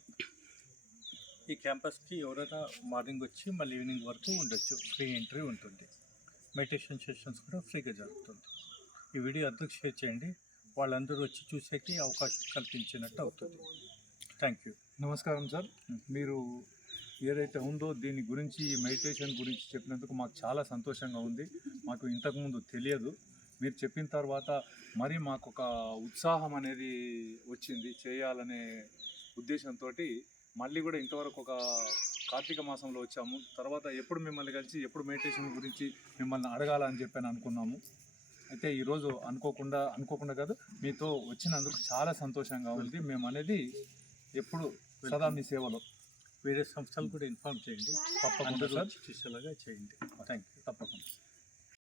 ఈ క్యాంపస్కి ఎవరైనా మార్నింగ్ వచ్చి మళ్ళీ ఈవినింగ్ వరకు ఉండొచ్చు. ఫ్రీ ఎంట్రీ ఉంటుంది. మెడిటేషన్ సెషన్స్ కూడా ఫ్రీగా జరుగుతుంది. ఈ వీడియో అందరికి షేర్ చేయండి. వాళ్ళందరూ వచ్చి చూసేకి అవకాశం కల్పించినట్టు అవుతుంది. Thank you. నమస్కారం సార్. మీరు ఏదైతే ఉందో దీని గురించి, మెడిటేషన్ గురించి చెప్పినందుకు మాకు చాలా సంతోషంగా ఉంది. మాకు ఇంతకుముందు తెలియదు. మీరు చెప్పిన తర్వాత మరి మాకు ఒక ఉత్సాహం అనేది వచ్చింది చేయాలనే ఉద్దేశంతో. మళ్ళీ కూడా ఇంతవరకు ఒక కార్తీక మాసంలో వచ్చాము. తర్వాత ఎప్పుడు మిమ్మల్ని కలిసి ఎప్పుడు మెడిటేషన్ గురించి మిమ్మల్ని అడగాలని చెప్పని అనుకున్నాము. అయితే ఈరోజు అనుకోకుండా కాదు, మీతో వచ్చినందుకు చాలా సంతోషంగా ఉంది. మేము అనేది ఎప్పుడు సదా మీ సేవలో. వేరే సంస్థలు కూడా ఇన్ఫార్మ్ చేయండి. తప్పకుండా సార్ చూసేలాగా చేయండి. Thank you. తప్పకుండా.